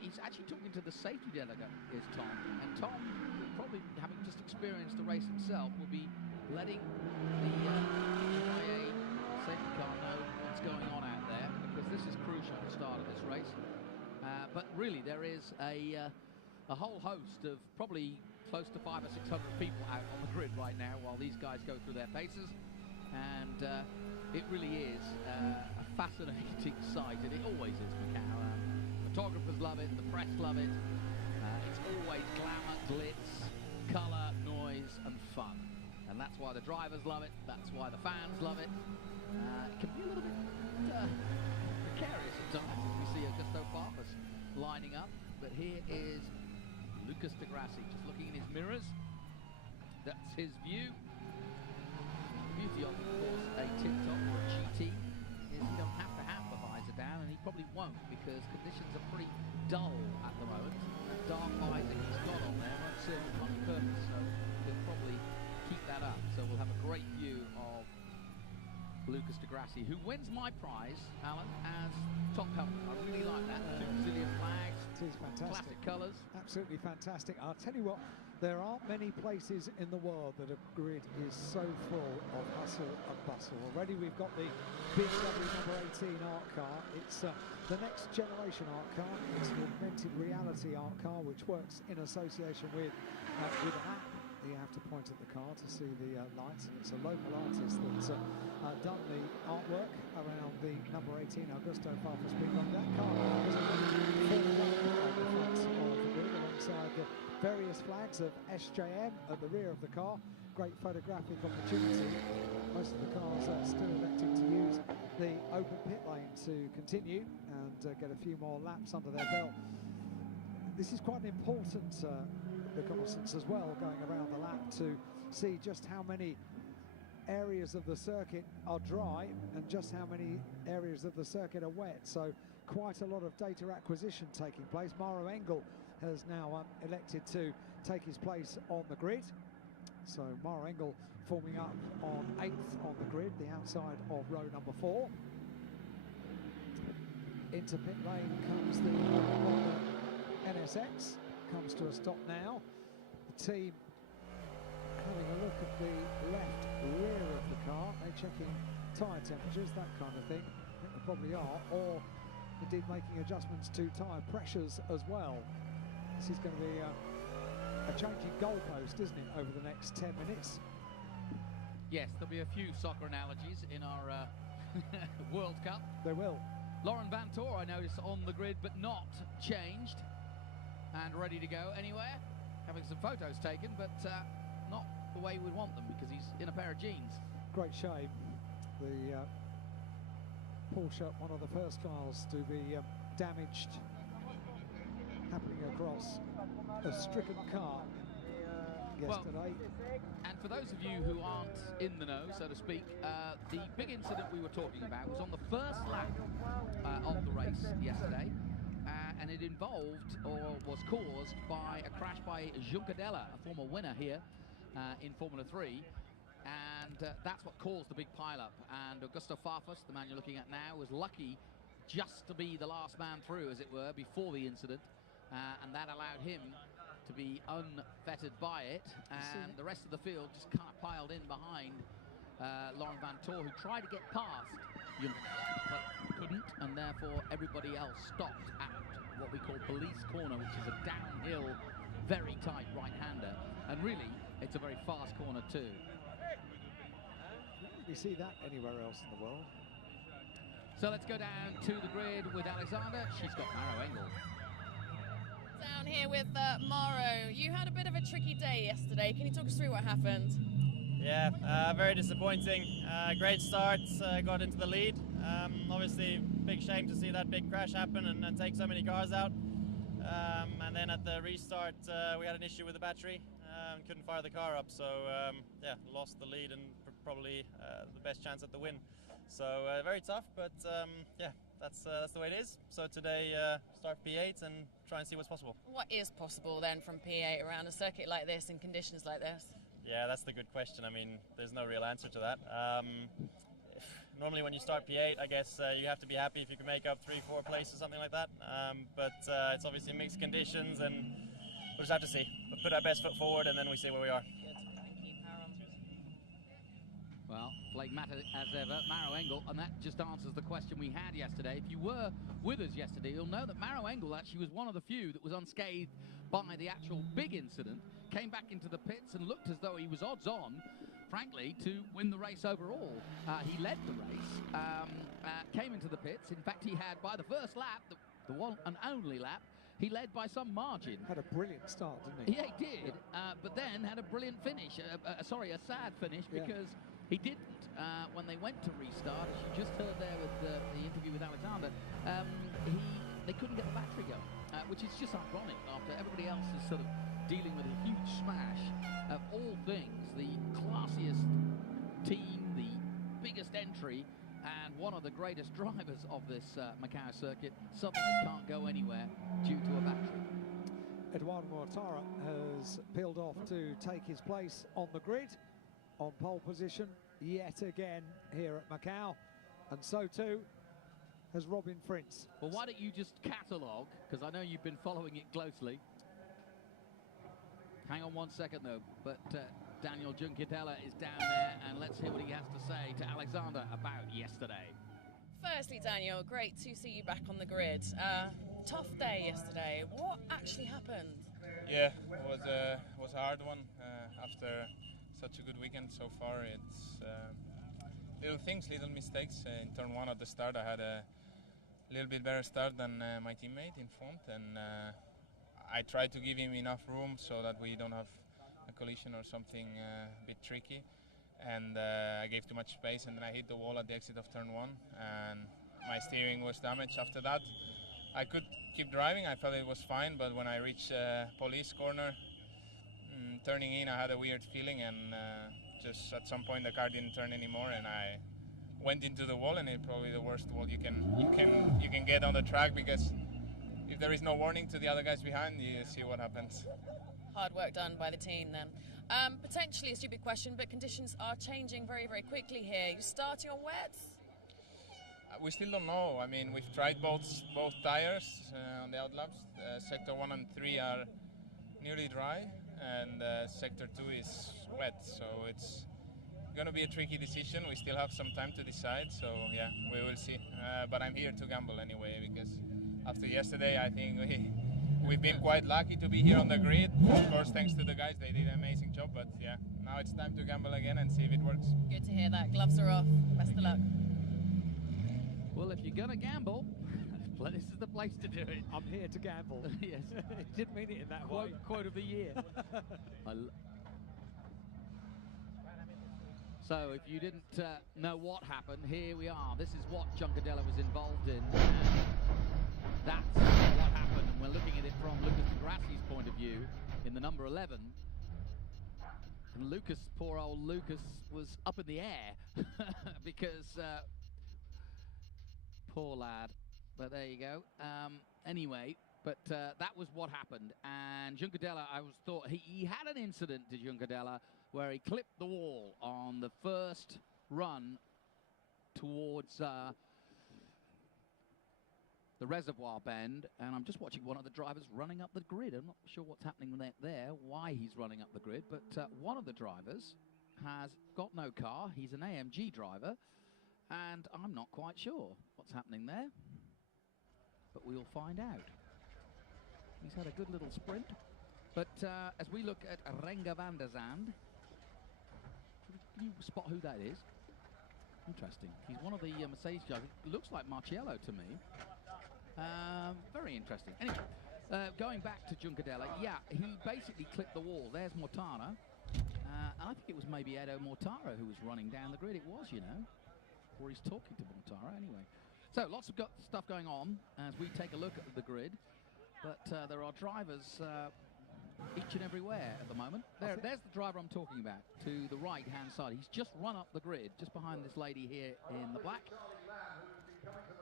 he's actually talking to the safety delegate, is Tom. And Tom, probably having just experienced the race himself, will be letting the FIA safety car know what's going on out there, because this is crucial at the start of this race. But really, there is a whole host of probably close to 500 or 600 people out on the grid right now while these guys go through their paces. And it really is a fascinating sight, and it always is, Macau. Photographers love it, the press love it. It's always glamour, glitz, colour, noise and fun. And that's why the drivers love it, that's why the fans love it. It can be a little bit precarious at times as we see Augusto Farfus lining up. But here is Lucas di Grassi just looking in his mirrors. That's his view. The beauty of course, a tip-top or a GT is you don't have to have the visor down, and he probably won't, because conditions are pretty dull at the moment. The dark visor he's got on there won't serve him much purpose, so he'll probably keep that up. So we'll have a great view of Lucas di Grassi, who wins my prize, Alan, as top helmet. I really like that. Two Brazilian flags. It is fantastic. Classic colours. Absolutely fantastic. I'll tell you what, there aren't many places in the world that a grid is so full of hustle and bustle. Already we've got the BMW number 18 art car. It's the next generation art car. It's an augmented reality art car, which works in association with an app. You have to point at the car to see the lights. It's a local artist that's done the artwork around the number 18 Augusto Farfus Big Run. That car was on the front of the grid alongside the various flags of SJM at the rear of the car. Great photographic opportunity. Most of the cars are still electing to use the open pit lane to continue and get a few more laps under their belt. This is quite an important reconnaissance as well, going around the lap to see just how many areas of the circuit are dry and just how many areas of the circuit are wet. So quite a lot of data acquisition taking place. Maro Engel has now elected to take his place on the grid. So Maro Engel forming up on 8th on the grid, the outside of row number 4. Into pit lane comes the NSX. Comes to a stop now. The team having a look at the left rear of the car. They're checking tyre temperatures, that kind of thing. I think they probably are, or indeed making adjustments to tyre pressures as well. This is going to be a changing goalpost, isn't it, over the next 10 minutes? Yes, there'll be a few soccer analogies in our World Cup. There will. Laurent Vantor, I noticed, on the grid, but not changed. And ready to go anywhere, having some photos taken, but not the way we'd want them, because he's in a pair of jeans. Great shame. The Porsche, one of the first cars to be damaged, happening across a stricken car yesterday. Well, and for those of you who aren't in the know, so to speak, the big incident we were talking about was on the first lap of the race yesterday. And it involved, or was caused, by a crash by Juncadella, a former winner here in Formula 3. And that's what caused the big pile-up. And Augusto Farfus, the man you're looking at now, was lucky just to be the last man through, as it were, before the incident. And that allowed him to be unfettered by it. And the rest of the field just kind of piled in behind Laurent Vantor, who tried to get past Juncadella, but couldn't, and therefore everybody else stopped at what we call police corner, which is a downhill, very tight right-hander, and really it's a very fast corner too. You see that anywhere else in the world. So let's go down to the grid with Alexander. She's got Maro Engel. Down here with Maro. You had a bit of a tricky day yesterday. Can you talk us through what happened? Yeah, very disappointing. Great start, got into the lead. Obviously, big shame to see that big crash happen and take so many cars out. And then at the restart, we had an issue with the battery and couldn't fire the car up. So yeah, lost the lead and probably the best chance at the win. So very tough, but yeah, that's the way it is. So today, start P8 and try and see what's possible. What is possible then from P8 around a circuit like this in conditions like this? Yeah, that's the good question. I mean, there's no real answer to that. normally when you start P8, I guess you have to be happy if you can make up 3-4 places, something like that. But it's obviously mixed conditions, and we'll just have to see. We'll put our best foot forward, and then we see where we are. Well, flake matter as ever, Maro Engel, and that just answers the question we had yesterday. If you were with us yesterday, you'll know that Maro Engel actually was one of the few that was unscathed by the actual big incident, came back into the pits and looked as though he was odds on, frankly, to win the race overall. He led the race, came into the pits. In fact, he had, by the first lap, the one and only lap, he led by some margin. Had a brilliant start, didn't he? Yeah, he did, but then had a brilliant finish. Sorry, a sad finish, because he didn't, when they went to restart, as you just heard there with the interview with Alexander, they couldn't get the battery going, which is just ironic after everybody else is sort of dealing with a huge smash. Of all things, the classiest team, the biggest entry, and one of the greatest drivers of this Macau circuit suddenly can't go anywhere due to a battery. Eduardo Mortara has peeled off to take his place on the grid, on pole position yet again here at Macau, and so too has Robin Frintz. Well, why don't you just catalogue, because I know you've been following it closely. Hang on 1 second though, but Daniel Juncadella is down there, and let's hear what he has to say to Alexander about yesterday. Firstly, Daniel, great to see you back on the grid. Tough day yesterday. What actually happened? Yeah, it was a hard one after such a good weekend so far. It's little things, little mistakes. In turn 1 at the start, I had a little bit better start than my teammate in front, and I tried to give him enough room so that we don't have a collision or something a bit tricky. And I gave too much space, and then I hit the wall at the exit of turn 1, and my steering was damaged after that. I could keep driving, I thought it was fine, but when I reached police corner, turning in, I had a weird feeling, and just at some point the car didn't turn anymore, and I went into the wall, and it's probably the worst wall you can get on the track, because if there is no warning to the other guys behind, you see what happens. Hard work done by the team then. Potentially a stupid question, but conditions are changing very, very quickly here. You're starting on wets? We still don't know. I mean, we've tried both tires on the outlaps. Sector 1 and 3 are nearly dry, and Sector 2 is wet, so it's going to be a tricky decision. We still have some time to decide, so yeah, we will see. But I'm here to gamble anyway, because after yesterday, I think we've been quite lucky to be here on the grid. Of course, thanks to the guys, they did an amazing job, but yeah, now it's time to gamble again and see if it works. Good to hear that. Gloves are off. Best of luck. Well, if you're going to gamble, this is the place to do it. I'm here to gamble. Yes. Didn't mean it in that way. Quote of the year. So if you didn't know what happened, here we are. This is what Juncadella was involved in. That's what happened, and we're looking at it from Lucas Grassi's point of view in the number 11. And Lucas, poor old Lucas, was up in the air because poor lad. But there you go. Anyway, but that was what happened. And Juncadella, I thought he had an incident to Juncadella where he clipped the wall on the first run towards the reservoir bend, and I'm just watching one of the drivers running up the grid. I'm not sure what's happening there, why he's running up the grid, but one of the drivers has got no car. He's an AMG driver, and I'm not quite sure what's happening there, but we'll find out. He's had a good little sprint, but as we look at Renger van der Zand, can you spot who that is? Interesting. He's one of the Mercedes drivers. Looks like Marciello to me. Very interesting. Anyway, going back to Juncadella, yeah, he basically clipped the wall. There's Mortara. I think it was maybe Edo Mortara who was running down the grid. It was, you know. Or he's talking to Mortara anyway. So lots of stuff going on as we take a look at the grid. But there are drivers each and everywhere at the moment. There's the driver I'm talking about, to the right-hand side. He's just run up the grid, just behind this lady here in the black.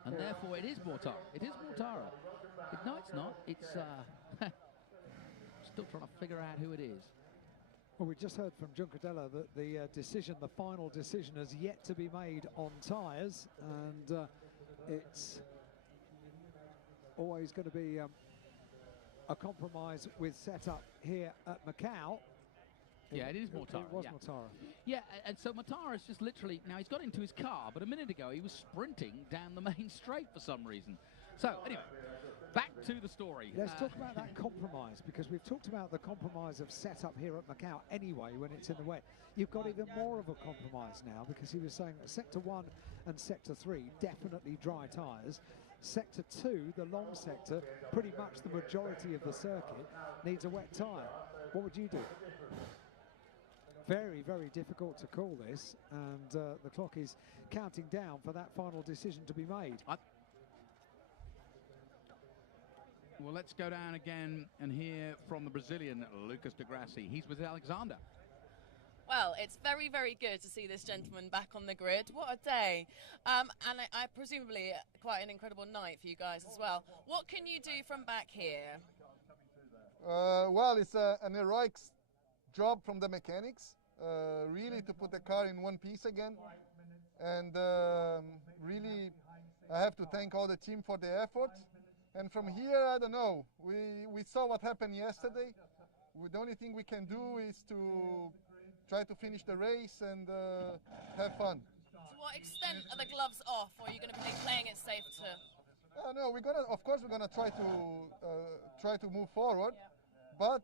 And therefore, it is Mortara. It is Mortara. No, it's not. It's still trying to figure out who it is. Well, we just heard from Juncadella that the decision, the final decision, has yet to be made on tyres, and it's always going to be a compromise with setup here at Macau. Yeah, it is Mortara. It was yeah. Mortara. Yeah, and so Mortara's just literally, now he's got into his car, but a minute ago he was sprinting down the main straight for some reason. So, anyway, back to the story. Let's talk about that compromise, because we've talked about the compromise of setup here at Macau anyway when it's in the wet. You've got even more of a compromise now, because he was saying that Sector 1 and Sector 3, definitely dry tyres. Sector 2, the long sector, pretty much the majority of the circuit, needs a wet tyre. What would you do? Very, very difficult to call this, and the clock is counting down for that final decision to be made. Well, let's go down again and hear from the Brazilian, Lucas de Grassi. He's with Alexander. Well, it's very, very good to see this gentleman back on the grid. What a day. And I presumably quite an incredible night for you guys as well. What can you do from back here? Well, it's an heroic job from the mechanics, really to put the car in one piece again. And really, I have to thank all the team for the effort. And from here, I don't know, we saw what happened yesterday. The only thing we can do is to try to finish the race and have fun. To what extent are the gloves off, or are you going to be playing it safe too? No, of course, we're gonna try to move forward, but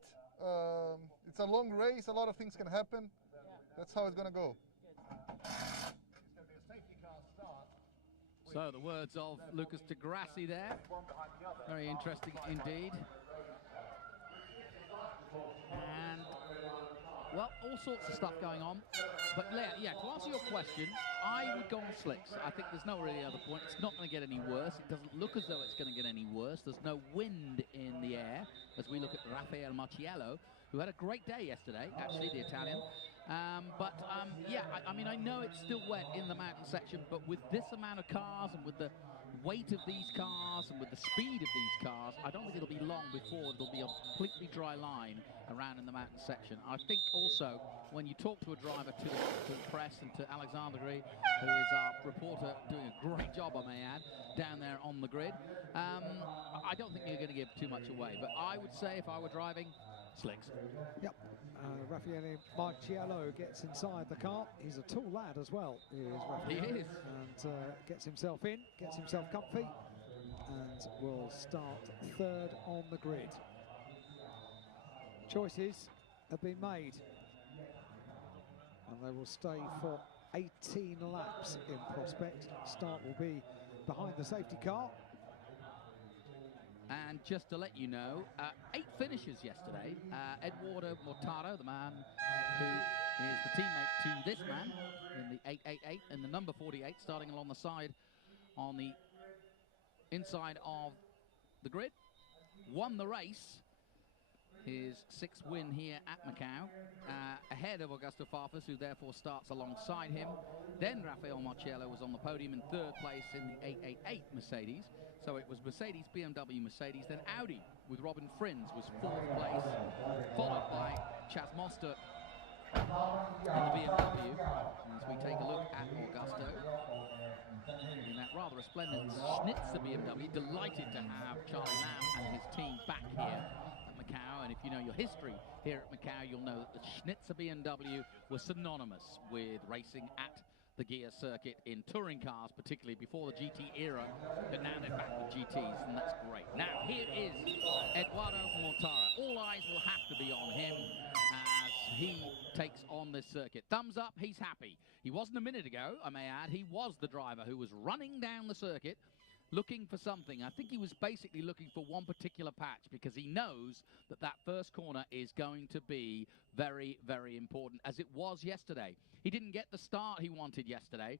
it's a long race. A lot of things can happen. That's how it's gonna go. So the words of Lucas de Grassi there. Very interesting indeed. And, well, all sorts of stuff going on. But, yeah, to answer your question, I would go on slicks. I think there's no really other point. It's not going to get any worse. It doesn't look as though it's going to get any worse. There's no wind in the air as we look at Raffaele Marciello, who had a great day yesterday, actually, the Italian. Yeah, I mean, I know it's still wet in the mountain section, but with this amount of cars and with the weight of these cars and with the speed of these cars, I don't think it'll be long before there'll be a completely dry line around in the mountain section. I think also when you talk to a driver, to the press and to Alexander Gris, who is our reporter doing a great job, I may add, down there on the grid, I don't think you're going to give too much away. But I would say if I were driving, slicks. Yep. Raffaele Marciello gets inside the car. He's a tall lad as well, is Raffaele. He is. And gets himself in, gets himself comfy, and will start third on the grid. Choices have been made, and they will stay for 18 laps in prospect. Start will be behind the safety car. And just to let you know, 8 finishes yesterday. Eduardo Mortara, the man who is the teammate to this man in the 888 and the number 48, starting along the side on the inside of the grid, won the race. His 6th win here at Macau, ahead of Augusto Farfus, who therefore starts alongside him. Then Raffaele Marciello was on the podium in 3rd place in the 888 Mercedes. So it was Mercedes, BMW, Mercedes, then Audi with Robin Frins was 4th place, followed by Chas Mostert in the BMW. As we take a look at Augusto in that rather resplendent Schnitzer BMW, delighted to have Charlie Lamb and his team back here at Macau. And if you know your history here at Macau, you'll know that the Schnitzer BMW was synonymous with racing at the gear circuit in touring cars, particularly before the GT era, but now they're back with GTs, and that's great. Now, here is Eduardo Mortara. All eyes will have to be on him as he takes on this circuit. Thumbs up, he's happy. He wasn't a minute ago, I may add. He was the driver who was running down the circuit, looking for something. I think he was basically looking for one particular patch because he knows that that first corner is going to be very, very important, as it was yesterday. He didn't get the start he wanted yesterday,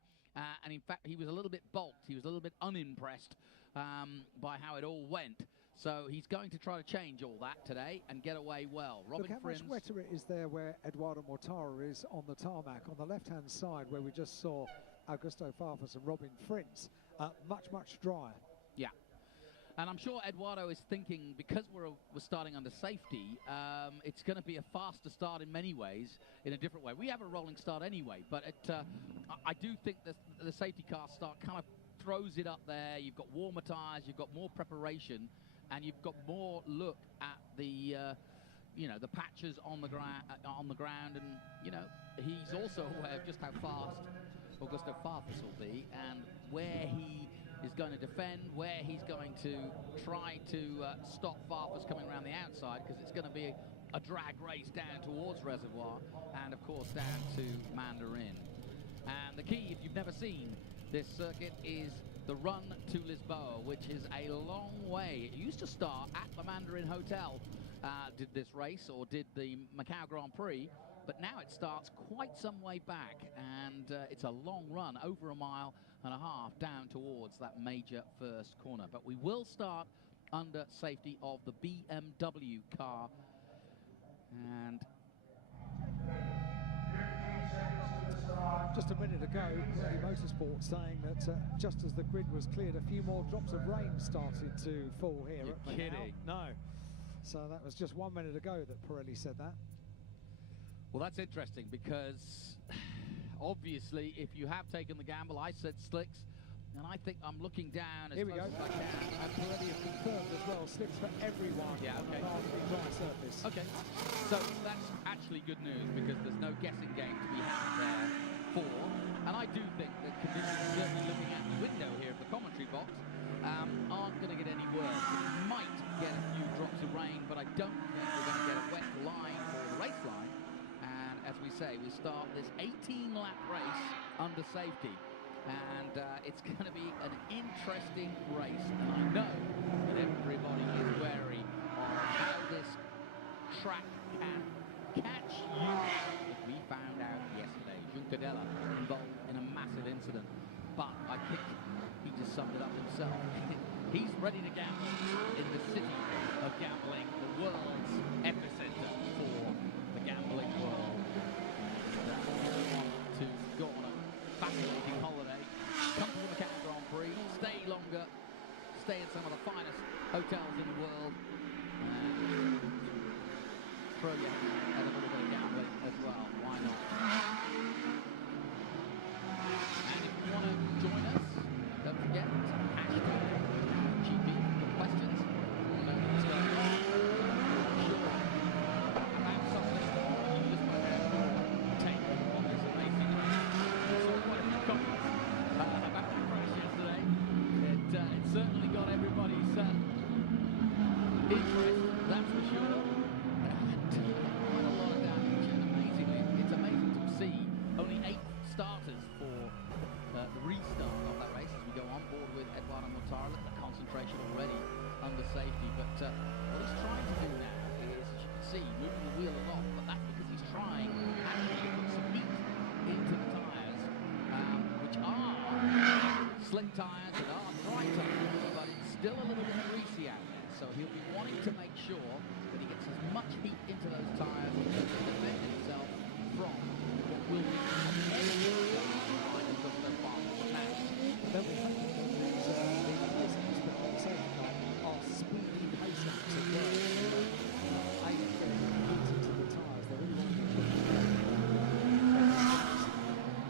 and in fact, he was a little bit balked. He was a little bit unimpressed by how it all went. So he's going to try to change all that today and get away well. Robin Look how much wetter it is there where Eduardo Mortara is on the tarmac. On the left-hand side, where we just saw Augusto Farfus and Robin Frins, much, much drier. Yeah. And I'm sure Eduardo is thinking, because we're starting under safety, it's going to be a faster start in many ways, in a different way. We have a rolling start anyway, but I do think that the safety car start kind of throws it up there. You've got warmer tyres, you've got more preparation, and you've got more look at the the patches on the ground, and he's also aware of just how fast Augusto Farfus will be, and where he is going to defend, where he's going to try to stop Farfus coming around the outside, because it's going to be a drag race down towards Reservoir and of course down to Mandarin. And the key, if you've never seen this circuit, is the run to Lisboa, which is a long way. It used to start at the Mandarin Hotel, did this race, or did the Macau Grand Prix, but now it starts quite some way back, and it's a long run, over 1.5 miles down towards that major first corner. But we will start under safety of the BMW car, and just a minute ago, Pirelli Motorsport saying that just as the grid was cleared, a few more drops of rain started to fall here. You're at Macau. kidding. No. So that was just 1 minute ago that Pirelli said that. Well, that's interesting, because obviously if you have taken the gamble, I said slicks, and I think I'm looking down as Here we close go. as I can. And Pirelli have confirmed as well, slicks for everyone Yeah, on okay. a largely dry surface. Okay, so that's actually good news, because there's no guessing game to be had there for, and I do think that conditions, certainly looking out the window here of the commentary box, aren't going to get any worse. We might get a few drops of rain, but I don't think we're going to get a wet line for the race line. And as we say, we start this 18-lap race under safety, and it's going to be an interesting race. And I know that everybody is wary of how this track can catch you. As we found out yesterday, Juncadella involved in a massive incident, but I think he just summed it up himself. He's ready to gamble in the city of gambling, the world's epicenter for the gambling world. To go on a fascinating holiday, come to the Macau Grand Prix, stay longer, stay in some of the finest hotels in the world, and throw you at a little bit of gambling as well. Why not? And if you want to join us, don't forget, hashtag GP for questions. What's going on? Sure. About something you just want to take on this amazing race. I saw quite a few comments about the crash yesterday. It certainly got everybody's interest, that's for sure. Quite a lot of damage, and amazingly, it's amazing to see only 8 starters for the restart of that race as we go on board with Eduardo Mortara. Look at the concentration already under safety, but what he's trying to do now is, as you can see, moving the wheel a lot, but that's because he's trying actually to put some heat into the tyres, which are slick tyres, that are dry tyres, but it's still a little bit greasy out there, so he'll be wanting to make sure that he gets as much heat into those tyres to defend himself from what will be a Then we have the pacers behind the safety car are speedy pacing to work. Aim at getting heat into the tyres. They really want to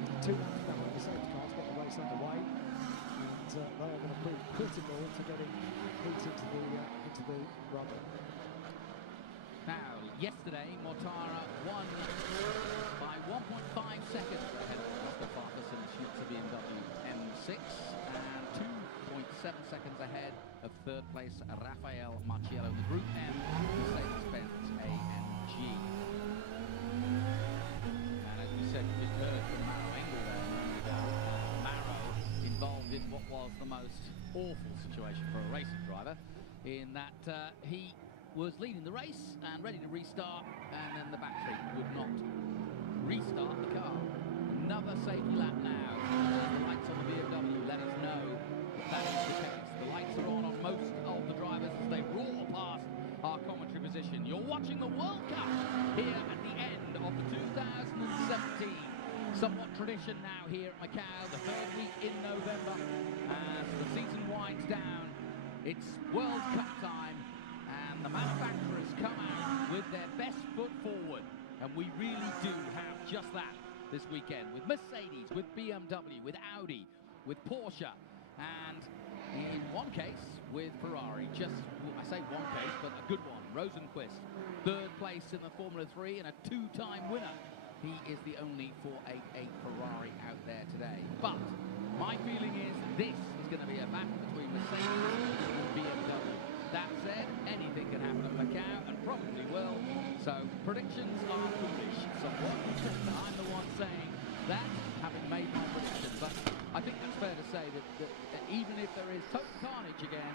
get 2 laps behind the safety car to get the race underway, and they are going to prove critical to getting heat into the rubber. Now, yesterday, Mortara won by 1.5 seconds ahead of Augusto Farfus in the Schmitzer BMW M6, and 2.7 seconds ahead of third place Rafael Marciello in the Group M Mercedes-Benz AMG. And as we said, we just heard from Maro Engel there, Maro involved in what was the most awful situation for a racing driver, in that he was leading the race and ready to restart, and then the battery would not restart the car. Another safety lap now. The lights on the BMW let us know that is the case. The lights are on most of the drivers as they roar past our commentary position. You're watching the World Cup here at the end of the 2017. Somewhat tradition now here at Macau, the 3rd week in November, as the season winds down. It's World Cup time, and the manufacturers come out with their best foot forward. And we really do have just that this weekend, with Mercedes, with BMW, with Audi, with Porsche, and in one case with Ferrari. Just, I say one case, but a good one. Rosenquist, third place in the Formula 3 and a two-time winner. He is the only 488 Ferrari out there today. But my feeling is this is going to be a battle between Mercedes and BMW. That said, anything can happen at Macau, and probably will. So predictions are foolish. Somewhat. I'm the one saying that, having made my prediction. But I think it's fair to say that even if there is total carnage again,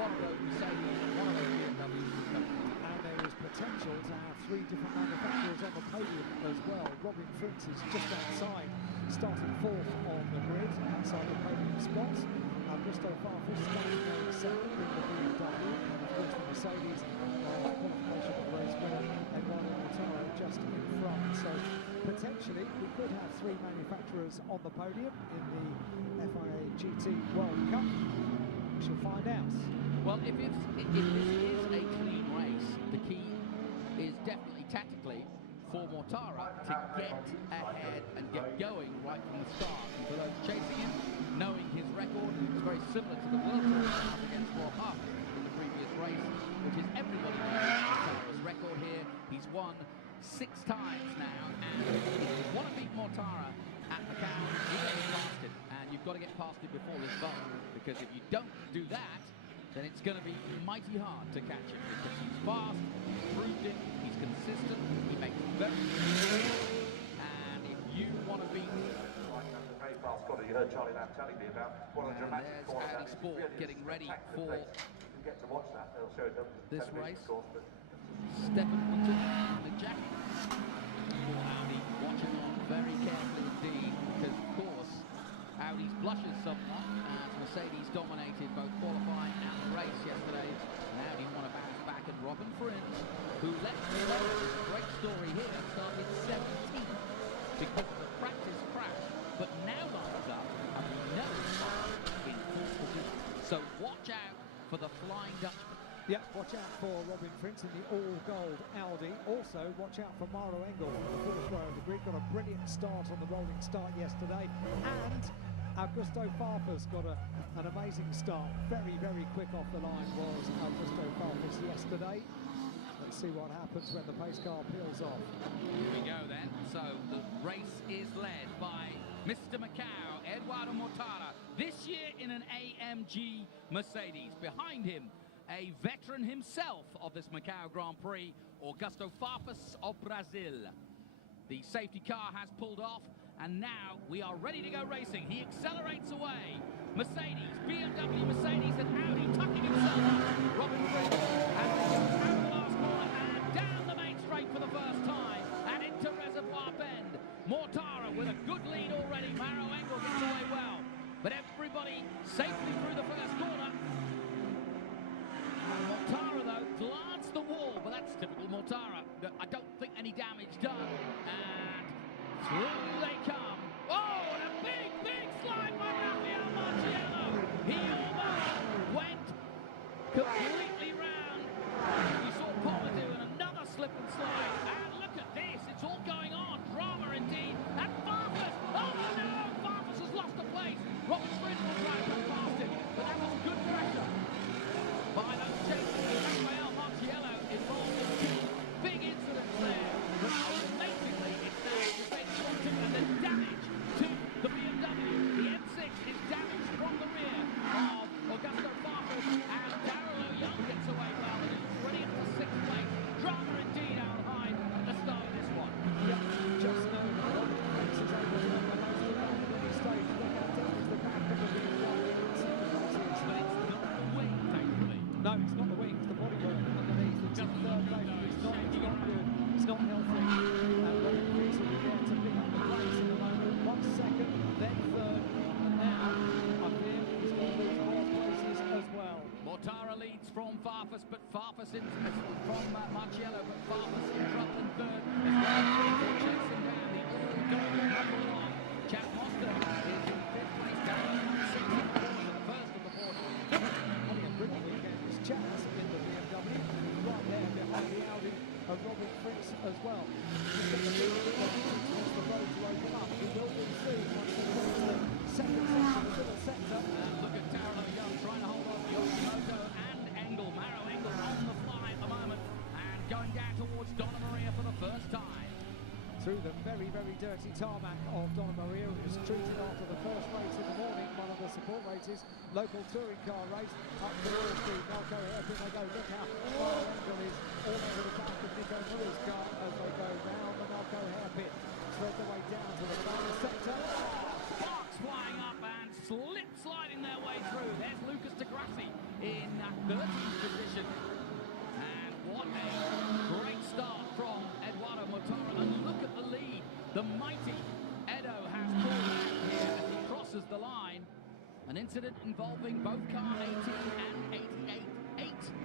one of those Mercedes and one of those BMWs will come. And there is potential to have three different manufacturers on the podium as well. Robin Fritz is just outside, starting fourth on the grid, outside the podium spots. Gusto Farfus starting there second in the BMW, and of course the Mercedes qualification of the race winner, Eduardo Mortara just in front. So potentially we could have three manufacturers on the podium in the FIA GT World Cup. We shall find out. Well, if this is a clean race, the key is definitely tactically for Mortara to get ahead and get going right from the start. And for those chasing him, knowing his record, it's very similar to the World Tour up against Rob Huff in the previous race, which is everybody knows Mortara's record here. He's won 6 times now, and if you want to beat Mortara at Macau, you've got to get past him, and you've got to get past him before this vote, because if you don't do that, then it's going to be mighty hard to catch him, because he's fast, he's proved it, he's consistent, he makes very good decisions, and if you want to beat You heard Charlie Lamb telling me about one of the dramatic there's corners. Audi Sport Really getting ready for get to watch that. They'll show it up this television, race. of course, but Stefan Winton in the jacket for Audi, watching on very carefully indeed, because of course Audi's blushes somewhat as Mercedes dominated both qualifying and the race yesterday, and Audi want to bounce back. And Robin Fritz, who left the race, great story here, started 17th because of the practice crash, but now lines up and we know he's in full position. So watch out for the Flying Dutchman. Yeah, watch out for Robin Fritz in the all-gold Audi. Also, watch out for Maro Engel, the fourth row of the grid. Got a brilliant start on the rolling start yesterday. And Augusto Farfus got an amazing start. Very, very quick off the line was Augusto Farfus yesterday. Let's see what happens when the pace car peels off. Here we go then. So the race is led by Mr. Macau, Eduardo Mortara, this year in an AMG Mercedes. Behind him, a veteran himself of this Macau Grand Prix, Augusto Farfus of Brazil. The safety car has pulled off, and now we are ready to go racing. He accelerates away. Mercedes, BMW, Mercedes, and Audi tucking himself up. Robin Fritz has out the last corner and down the main straight for the first time and into Reservoir Bend. Mortara with a good lead already. Maro Engel gets away well, but everybody safely through the first corner. Mortara, though, glanced the wall, but that's typical Mortara. I don't think any damage done, and through they come. Oh, and a big, big slide by Rafael Marciello. He almost went completely round. You saw Palmer doing another slip and slide, and look at this, it's all going on. Drama indeed, and Farfus, oh no, Farfus has lost the place. Robin Fritz will try to come past him, but that was good pressure by those chasing. Rafael Marciello involved in 2 big incidents there. But amazingly, it's now Mercedes Wanting, and there's damage to the BMW. The M6 is damaged from the rear of Augusto Farfus, and Darrell Young gets away well and is already into 6th place. Drama indeed out high at the start of this one. Yeah, just know Robin Fritz is able to have the most around at any stage. Look how damaged the back of the BMW. But it's not the wing, thankfully. No, it's not the wing, it's the bodywork underneath. It's in third place, but it's not good. It's not healthy. And Robin Fritz will be there to pick up the place in a moment. 1 second, then third, and now I fear he's going to lose both places as well. Mortara leads from Farfus, but Farfus from Marciello, but Farfus in trouble in third. As well chasing down the all-going number 1. Chad Monster is in 5th place, down 16th, the first of the 4. Having a brilliant very dirty tarmac of Donna Maria. It was treated after the first race in the morning, one of the support races, local touring car race, up to full speed. Marco Hairpin, they go. Look how Maro Engel is all over the back of Nico Muller's car as they go round the Marco Hairpin. Thread their way down to the final sector. Sparks flying up and sliding their way through. There's HD-Graphix in 13th position. And what a great start from Eduardo Mortara. And look at the lead. The mighty Edo has pulled out here as he crosses the line. An incident involving both car 18 and 88.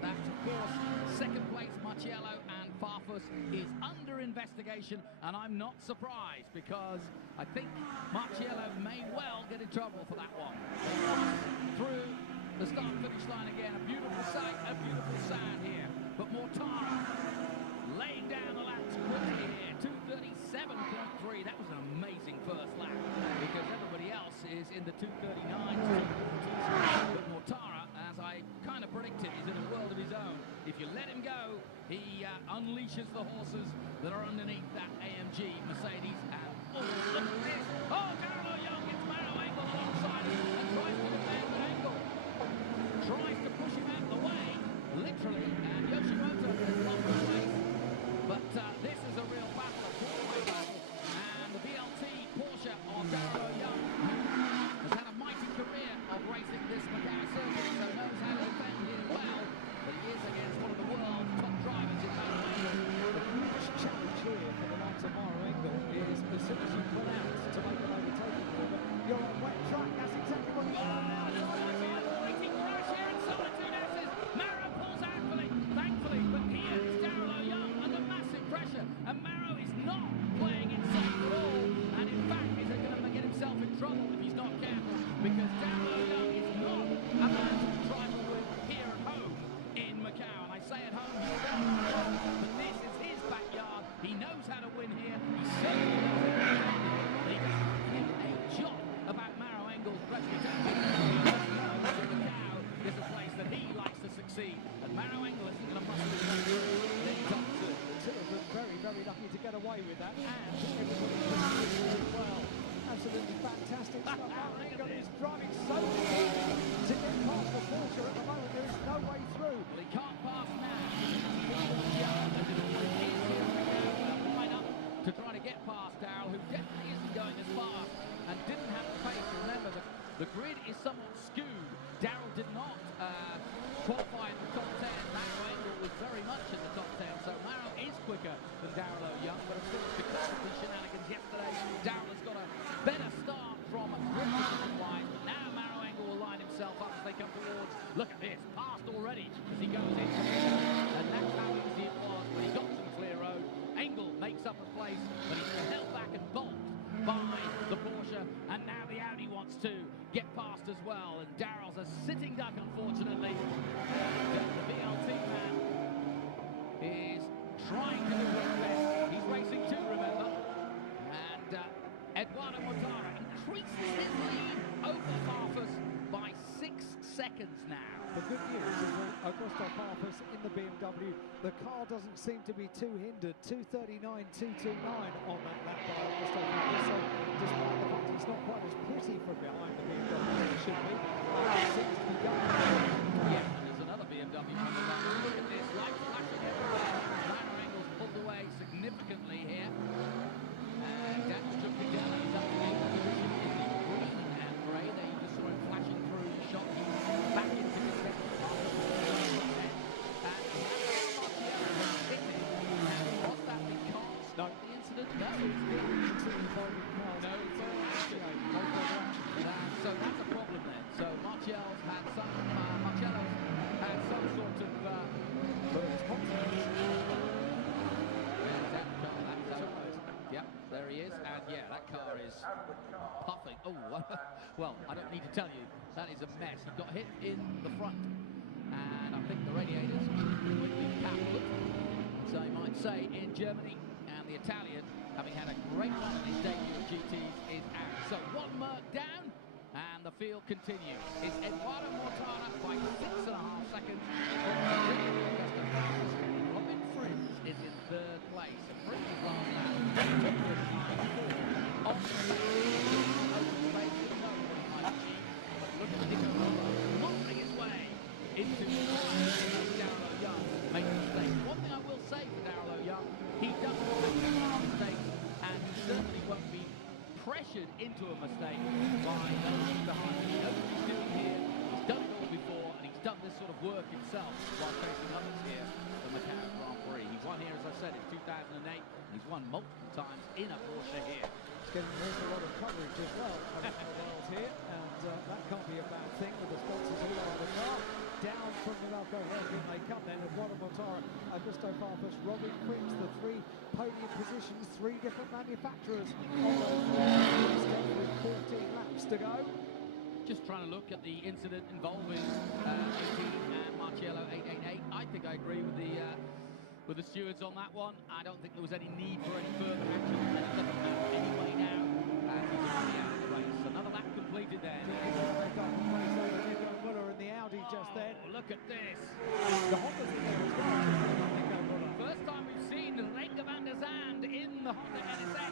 That's, of course, second place Marciello and Farfus is under investigation, and I'm not surprised because I think Marciello may well get in trouble for that one. Through the start-finish line again, a beautiful sight, a beautiful sound here. But Mortara laying down the laps quickly here, 2:37.3. That was an amazing first lap because everybody else is in the 2:39s, 2:40s. But Mortara, as I kind of predicted, is in a world of his own. If you let him go, he unleashes the horses that are underneath that AMG Mercedes. And oh, look at this! Oh, Darrell Young gets Maro Engel alongside him and tries to defend, but Engel tries to push him out of the way, literally, and Yoshimoto has lost the race. But this is a real battle, a four-way battle, and the BLT Porsche of Darrell Young has had a mighty career of racing this Macau circuit, so knows how to defend here well, but he is against one of the world's top drivers in Maro Engel. The huge challenge here for the likes of Maro Engel is as soon as you pull out to make an overtaking maneuver, you're on wet track. That's exactly what you're on now. And Maro is not playing it safe at all, and in fact is going to get himself in trouble if he's not careful, because Darrell Young is not a man to trifle with here at home in Macau. And I say at home, but this is his backyard. He knows how to win here. He certainly knows how to win. They give a jot about Maro Engel's reputation. Macau is a place that he likes to succeed, and Maro Engel isn't going to muscle his way through anytime soon. Two of them very, very lucky to get away with that, and everybody as well. Absolutely fantastic stuff. Maro Engel is driving so easy to get past the Porsche at the moment. There is no way through. Well, he can't pass now. Line up to try to get past Darrell, who definitely isn't going as fast and didn't have the pace. Remember, the grid is somewhat skewed. Darrell did not qualify in the top 10. Maro Engel was very much in the top 10, so Maro is quicker than Darrell Young, but of course, because of the shenanigans yesterday, Darrell has got a better start from grid position-wise, but now Maro Engel will line himself up as they come towards. Look at this, passed already as he goes in, and that's how easy it was when he got to the clear road. Engel makes up a place, but he's held back and balked by the Porsche, and now the Audi wants to get past as well, and Darrell's a sitting duck, unfortunately. The VLT man is trying to do his best. He's racing too, remember. And Eduardo Mortara increases his lead over Farfus by 6 seconds now. The good news is that Augusto Farfus in the BMW, the car doesn't seem to be too hindered. 2:39.229 on that lap by Augusto Farfus. So despite the fact it's not quite as pretty from behind the BMW as it should be, it seems to be going. Yeah, and there's another BMW coming up. Look at this, light flashing everywhere. Maro Engel's pulled away significantly here. And Daniel jumping down. He's up to 8th position in the green and grey. There you just saw him flashing through the shot. He's back into the second half of the and was that because of the incident? No, it's good. No, so that's a problem then. So Marciello's had some sort of Yep, there he is, and yeah, that car is puffing. Oh, well, I don't need to tell you, that is a mess. He got hit in the front, and I think the radiators quickly capped, so you might say, in Germany, and the Italian, having had a great run in his debut of GTs, is out. So one mark down, and the field continues. It's Eduardo Mortara by 6.5 seconds. Robin Fritz is in third place. Fritz is last lap. work himself while chasing others here at the Macau Grand Prix. He won here, as I said, in 2008. He's won multiple times in a Porsche here. It's getting an awful lot of coverage as well around the world here, and that can't be a bad thing with the sponsors all over the car. Down from the Malco, where can they come then? Eduardo Montaro, Augusto Farfus, Robin Quicks, the 3 podium positions, 3 different manufacturers on those with 14 laps to go. Just trying to look at the incident involving 18 and Marcello 888. I think I agree with the stewards on that one. I don't think there was any need for any further action. And it doesn't matter anyway now. And he's already out of the race. Another lap completed then. They've got the place over Nico Muller in the Audi just then. Look at this. The Honda's in there as well. Nico Muller. First time we've seen Renger van der Zand in the Honda NSX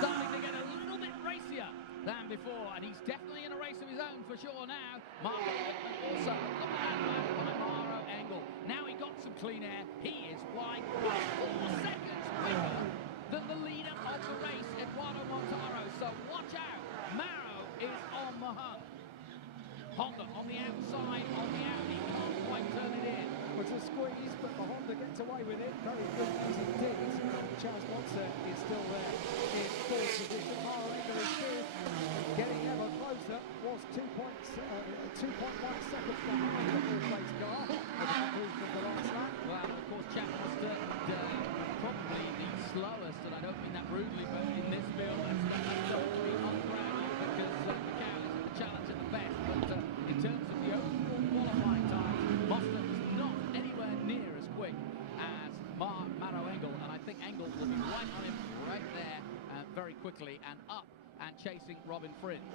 starting to get a little bit racier than before, and he's definitely in a race of his own for sure now. Marco Wittmann also. Look at that lap by Maro Engel. Now he got some clean air. He is wide 4 seconds quicker than the leader of the race, Eduardo Montaro. So watch out. Maro is on the hunt. Honda on the outside on the Audi, can't quite turn it in. It's a squeeze, but the Honda gets away with it. Very good as indeed. Charles Monson is still there in 4th position. Maro Engel is 5th, getting ever closer. Was 2.1 seconds behind the 4th place car. With the conclusion of the last lap. Well, of course, Chap Monster probably the slowest, and I don't mean that rudely, but in this field, that's something to be unproud of, because Macau is in the challenge at the best. But in terms of the overall qualifying time, Monster is not anywhere near as quick as Maro Engel, and I think Engel will be right on him right there very quickly and up and chasing Robin Fritz.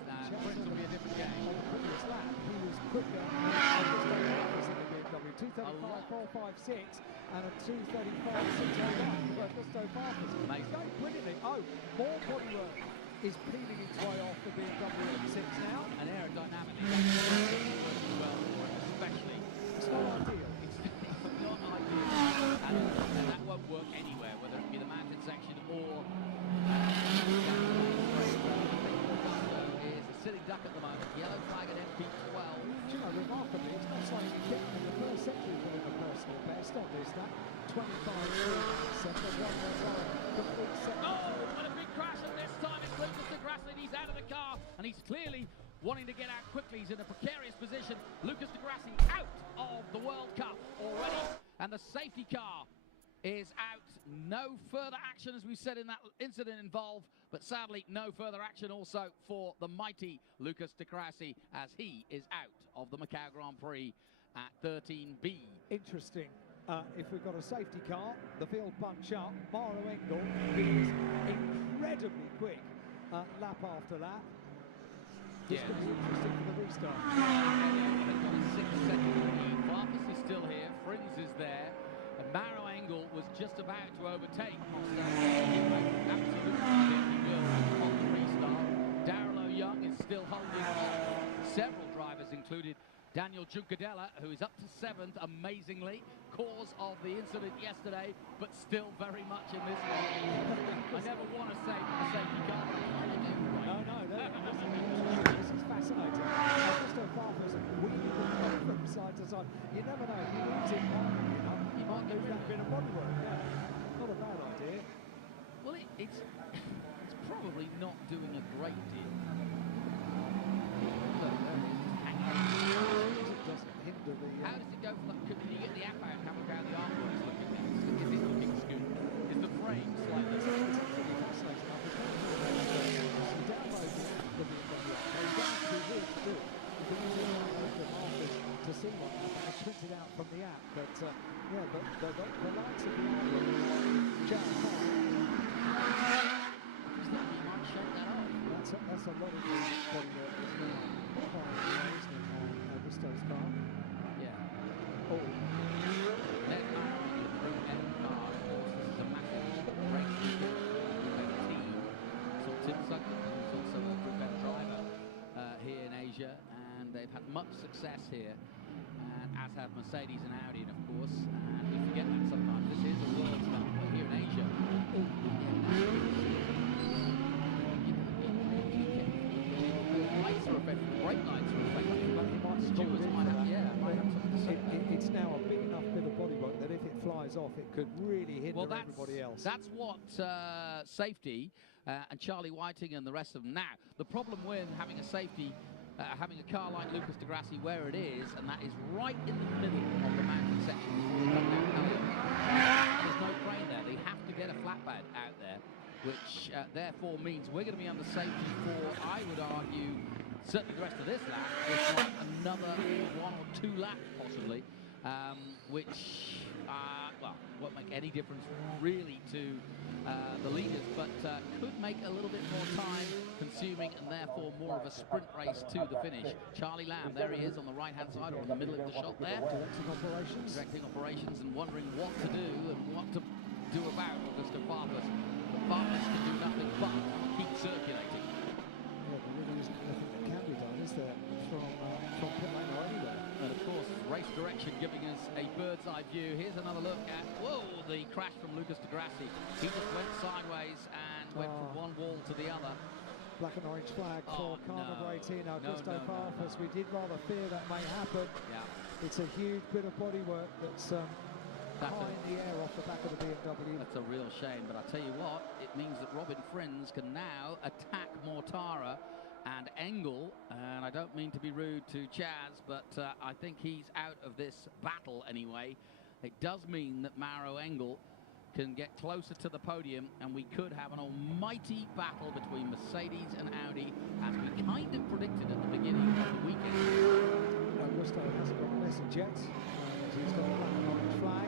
Fritz will be a different game. On the previous lap, he was quicker than Augusto Farfus in the BMW. 2:35.456 and a 2:35.601 for Augusto Farfus. He's going brilliantly. Oh, more bodywork is peeling its way off the BMW M6 now. And aerodynamically, working well for it, especially. It's not ideal. It's not ideal. And that won't work anywhere, whether it be the mountain section or is a silly duck at the moment. Yellow flag at MP12. You know, remarkably, it's not something you get in the first century for a personal best on this lap. 25.7. Oh, what a big crash, and this time it's Lucas de Grassi. He's out of the car, and he's clearly wanting to get out quickly. He's in a precarious position. Lucas de Grassi out of the World Cup already, and the safety car is out. No further action, as we said, in that incident involved, but sadly no further action also for the mighty Lucas de Grassi, as he is out of the Macau Grand Prix at 13B. Interesting. If we've got a safety car, the field bunch up. Maro Engel is incredibly quick lap after lap. This could be interesting for the restart. They've got a 6-second lead. Farfus is still here. Frins is there. And Maro Engel was just about to overtake Monster. Absolutely, he will on the restart. Darrell O'Young is still holding on. Several drivers included Daniel Giuncadella, who is up to 7th, amazingly, cause of the incident yesterday, but still very much in this one. I never want to say a safety car, but I do. No, this is fascinating. Augusto Farfus weaving the ball from side to side. You never know, if he moves it hard enough, he might lose that bit of bodywork. Yeah, not a bad idea. Well, it's probably not doing a great deal. Look, It doesn't hinder the... How does it go from that? Can you get the app out? Have a look how the artwork's looking? Is it looking scoop? Is the frame slightly? It's absolutely fascinating. You download the BMW app, you don't have to be here to do it. You can use it to see what happened and print it out from the app. But yeah, the likes of the artwork, Jack that's a lot of the bodywork as well. Augusto's car. Yeah. Oh. Then car, of course, this is a massive race team. So Tim Sutton, who's also a good driver here in Asia, and they've had much success here, and as have Mercedes and Audi, and of course, and we forget that sometimes. This is a World Cup, but here in Asia. Lights are affected, brake lights are affected, but stewards might have something to say. It's flies off, it could really hinder everybody else. That's what safety and Charlie Whiting and the rest of them. Now, the problem with having a safety, having a car like Lucas Di Grassi where it is, and that is right in the middle of the mountain section before we come down Podium. There's no crane there. They have to get a flatbed out there, which therefore means we're going to be under safety for, I would argue, certainly the rest of this lap, if not another 1 or 2 laps possibly, which, well, won't make any difference really to the leaders, but could make a little bit more time consuming and therefore more of a sprint race to the finish. Charlie Lamb, there he is on the right-hand side or in the middle of the shot there. Directing operations and wondering what to do and what to do about Augusto Farfus. The Farfus can do nothing but keep circulating. Yeah, there really isn't nothing that can be done, is there, from pit lane or anywhere? And of course, race direction giving us a bird's eye view. Here's another look at, whoa, the crash from Lucas Di Grassi. He just went sideways and went from one wall to the other. Black and orange flag for car number 18, Augusto Farfus. We did rather fear that may happen. Yeah. It's a huge bit of bodywork that's high in the air off the back of the BMW. That's a real shame, but I tell you what, it means that Robin Frins can now attack Mortara and Engel, and I don't mean to be rude to Chaz, but I think he's out of this battle anyway. It does mean that Mauro Engel can get closer to the podium, and we could have an almighty battle between Mercedes and Audi, as we kind of predicted at the beginning of the weekend. Augusto hasn't got a message yet. He's got a black and orange flag.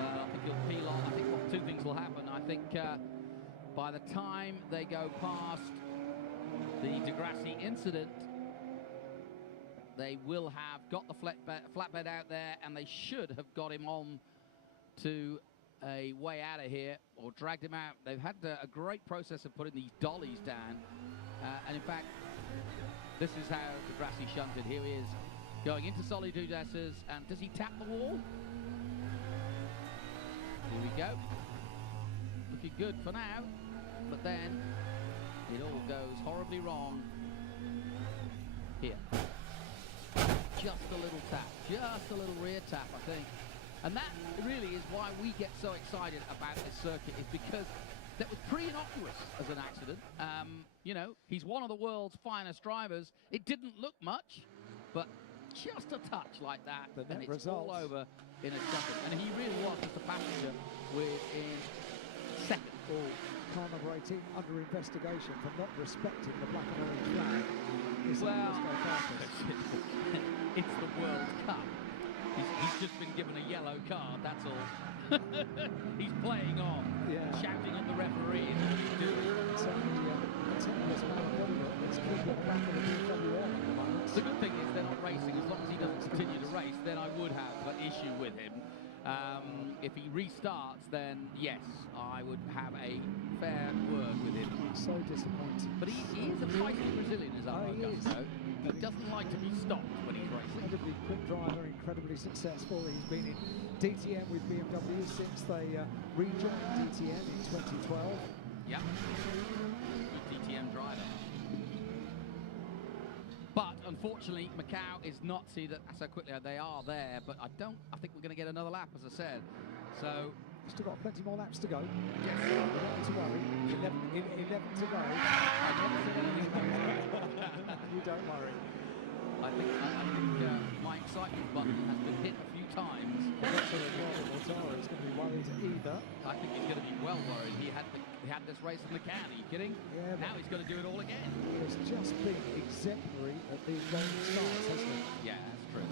I think he'll peel on. I think two things will happen. I think by the time they go past the Di Grassi incident, they will have got the flatbed out there, and they should have got him on to a way out of here or dragged him out. They've had a great process of putting these dollies down, and in fact, this is how Di Grassi shunted. Here he is going into solid dudeses, and does he tap the wall? Here we go. Looking good for now, but then it all goes horribly wrong here. Just a little tap, just a little rear tap, I think. And that really is why we get so excited about this circuit, is because that was pretty innocuous as an accident. You know, he's one of the world's finest drivers. It didn't look much, but just a touch like that, and it's all over in a second. And he really was just a passenger within seconds. Car number 18 under investigation for not respecting the black and orange flag. Well, it's the World Cup. He's just been given a yellow card, that's all. He's playing on, shouting at the referee. He's doing. The good thing is they're not racing. As long as he doesn't continue to race, then I would have an issue with him. If he restarts, then yes, I would have a fair word with him. So disappointing. But he is a fighting Brazilian, is Augusto. He doesn't like to be stopped when he's racing. Incredibly quick driver, incredibly successful. He's been in DTM with BMW since they rejoined DTM in 2012. Yeah, good DTM driver. But unfortunately, Macau is not see that so quickly. They are there, but I think we're going to get another lap, as I said. So still got plenty more laps to go. Yes. Not to worry. 11 to go. You don't worry. I think my excitement button has been hit a few times. I'm not sure Mortara is going to be worried either. I think he's going to be well worried. He had this race in the can. Are you kidding? Yeah, now he's going to do it all again. He's just been exemplary at these long starts, hasn't he? Yeah, that's true.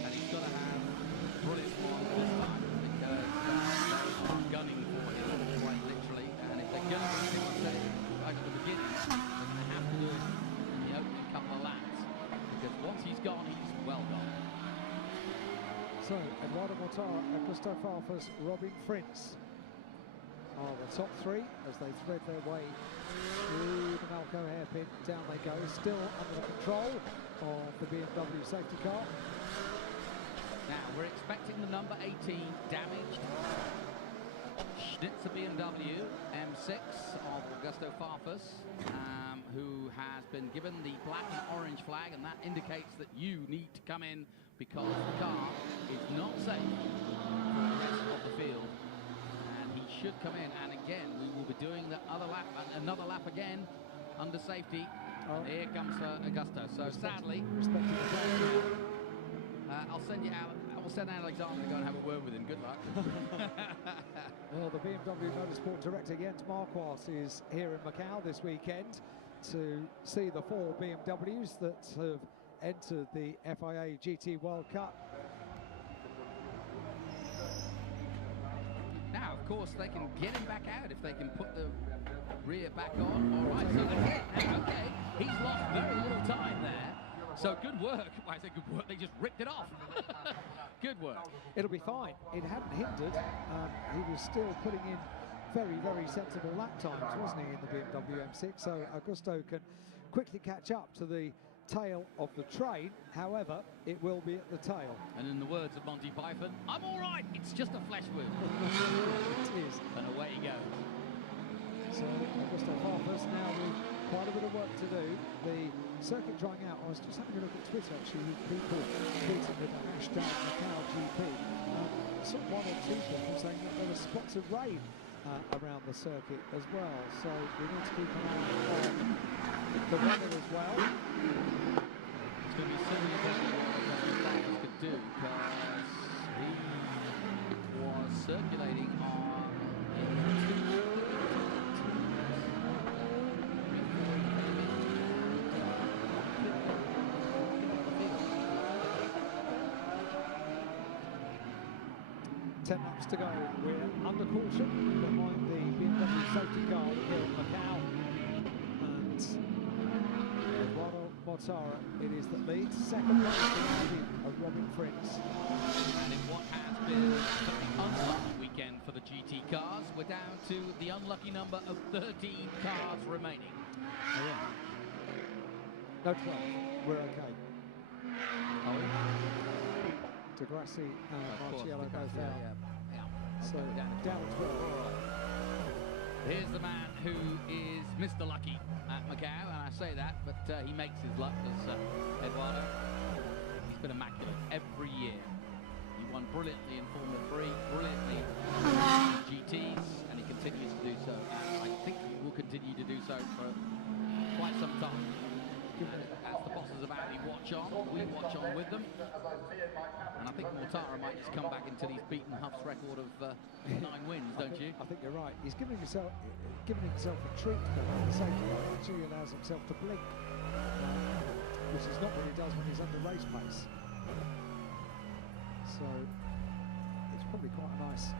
And he's got to have brilliant one this time, because they are gunning for him, quite literally. And if they're gunning for him, I said it right at the beginning, they're going to have to do it in the opening couple of laps, because once he's gone, he's well gone. So, Eduardo Mortara, Augusto Farfus, Robin Frins are the top three as they thread their way through the Malco hairpin. Down they go, still under the control of the BMW safety car. Now, we're expecting the number 18 damaged Schnitzer BMW M6 of Augusto Farfus, who has been given the black and orange flag, and that indicates that you need to come in because the car is not safe for the rest of the field. And he should come in, and again, we will be doing the other lap, another lap again, under safety. And here comes Augusto. So sadly, I'll send you out. I will send Alexander to go and have a word with him. Good luck. Well, the BMW Motorsport Director Jens Marquardt is here in Macau this weekend to see the 4 BMWs that have entered the FIA GT World Cup. Now, of course, they can get him back out if they can put the rear back on. All right, so they're hit. Now, okay, he's lost very little time there. So good work. Well, I say good work. They just ripped it off. Good work. It'll be fine. It hadn't hindered. He was still putting in very, very sensible lap times, wasn't he, in the BMW M6? So Augusto can quickly catch up to the tail of the train. However, it will be at the tail. And in the words of Monty Python, I'm all right. It's just a flesh wound. It is. And away he goes. So Augusto Farfus now with quite a bit of work to do. The circuit drying out. I was just having a look at Twitter actually with people tweeting with the hashtag MacauGP. Saw one or two people saying that there were spots of rain around the circuit as well. So we need to keep an eye on the weather as well. It's going to be so many things Farfus could do because he was circulating on 10 laps to go. We're under caution behind the BMW safety car here in Macau. And Eduardo Mortara it is that leads. Second place of Robin Prince. And in what has been an unlucky weekend for the GT cars, we're down to the unlucky number of 13 cars remaining. Oh, yeah. No 12. We're okay. Oh, Degrassi and Marciello both out. Yeah. So Okay, down to 12. Here's the man who is Mr. Lucky at Macau, and I say that, but he makes his luck as Eduardo. He's been immaculate every year. He won brilliantly in Formula 3, brilliantly in GTs, and he continues to do so. And I think he will continue to do so for quite some time. As the bosses of Audi watch on, we watch on with them. And I think Mortara might just come back into his beaten Huff's record of 9 wins, don't you? I think you're right. He's giving himself a treat behind the safety car. He actually allows himself to blink, which is not what he does when he's under race pace. So it's probably quite a nice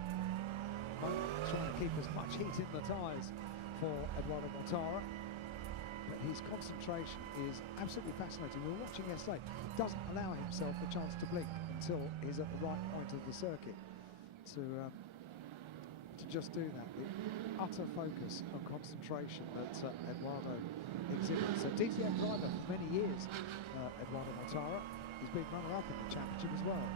moment, trying to keep as much heat in the tyres for Eduardo Mortara. But his concentration is absolutely fascinating. We were watching yesterday. Doesn't allow himself the chance to blink until he's at the right point of the circuit to just do that. The utter focus and concentration that Eduardo exhibits. A DTM driver for many years, Eduardo Mortara. He's been runner-up in the championship as well.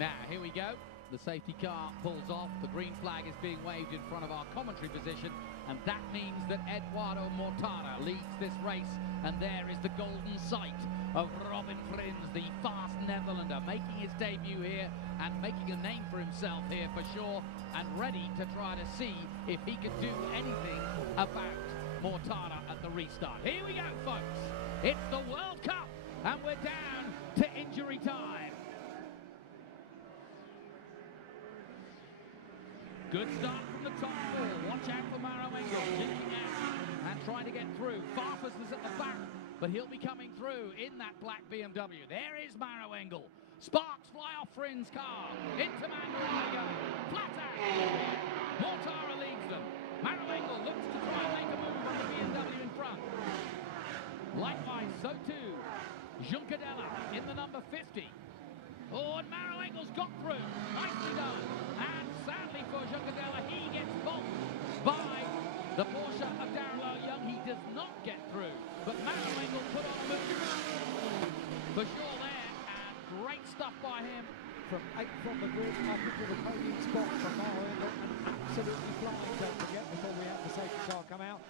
Now, here we go. The safety car pulls off. The green flag is being waved in front of our commentary position, and that means that Eduardo Mortara leads this race, and there is the golden sight of Robin Frins, the fast Netherlander, making his debut here and making a name for himself here for sure, and ready to try to see if he can do anything about Mortara at the restart. Here we go, folks. It's the World Cup, and we're down to injury time. Good start from the top four. Watch out for Maroengo, jinking out and trying to get through. Farfus is at the back, but he'll be coming through in that black BMW. There is Maroengo. Sparks fly off Frin's car. Into Maroengo. Flat out. Mortara leads them. Maroengo looks to try and make a move on the BMW in front. Likewise, so too, Juncadella in the number 50. Oh, and Maroengo's got through. Nicely done. And sadly for Juncadella, he gets bumped by the Porsche of Darrell Young. He does not get through, but Maroengo put on a move for sure there, and great stuff by him. From 8th from the grid up into the podium spot for Maroengo, and absolutely flying, don't forget, before we have the safety car come out.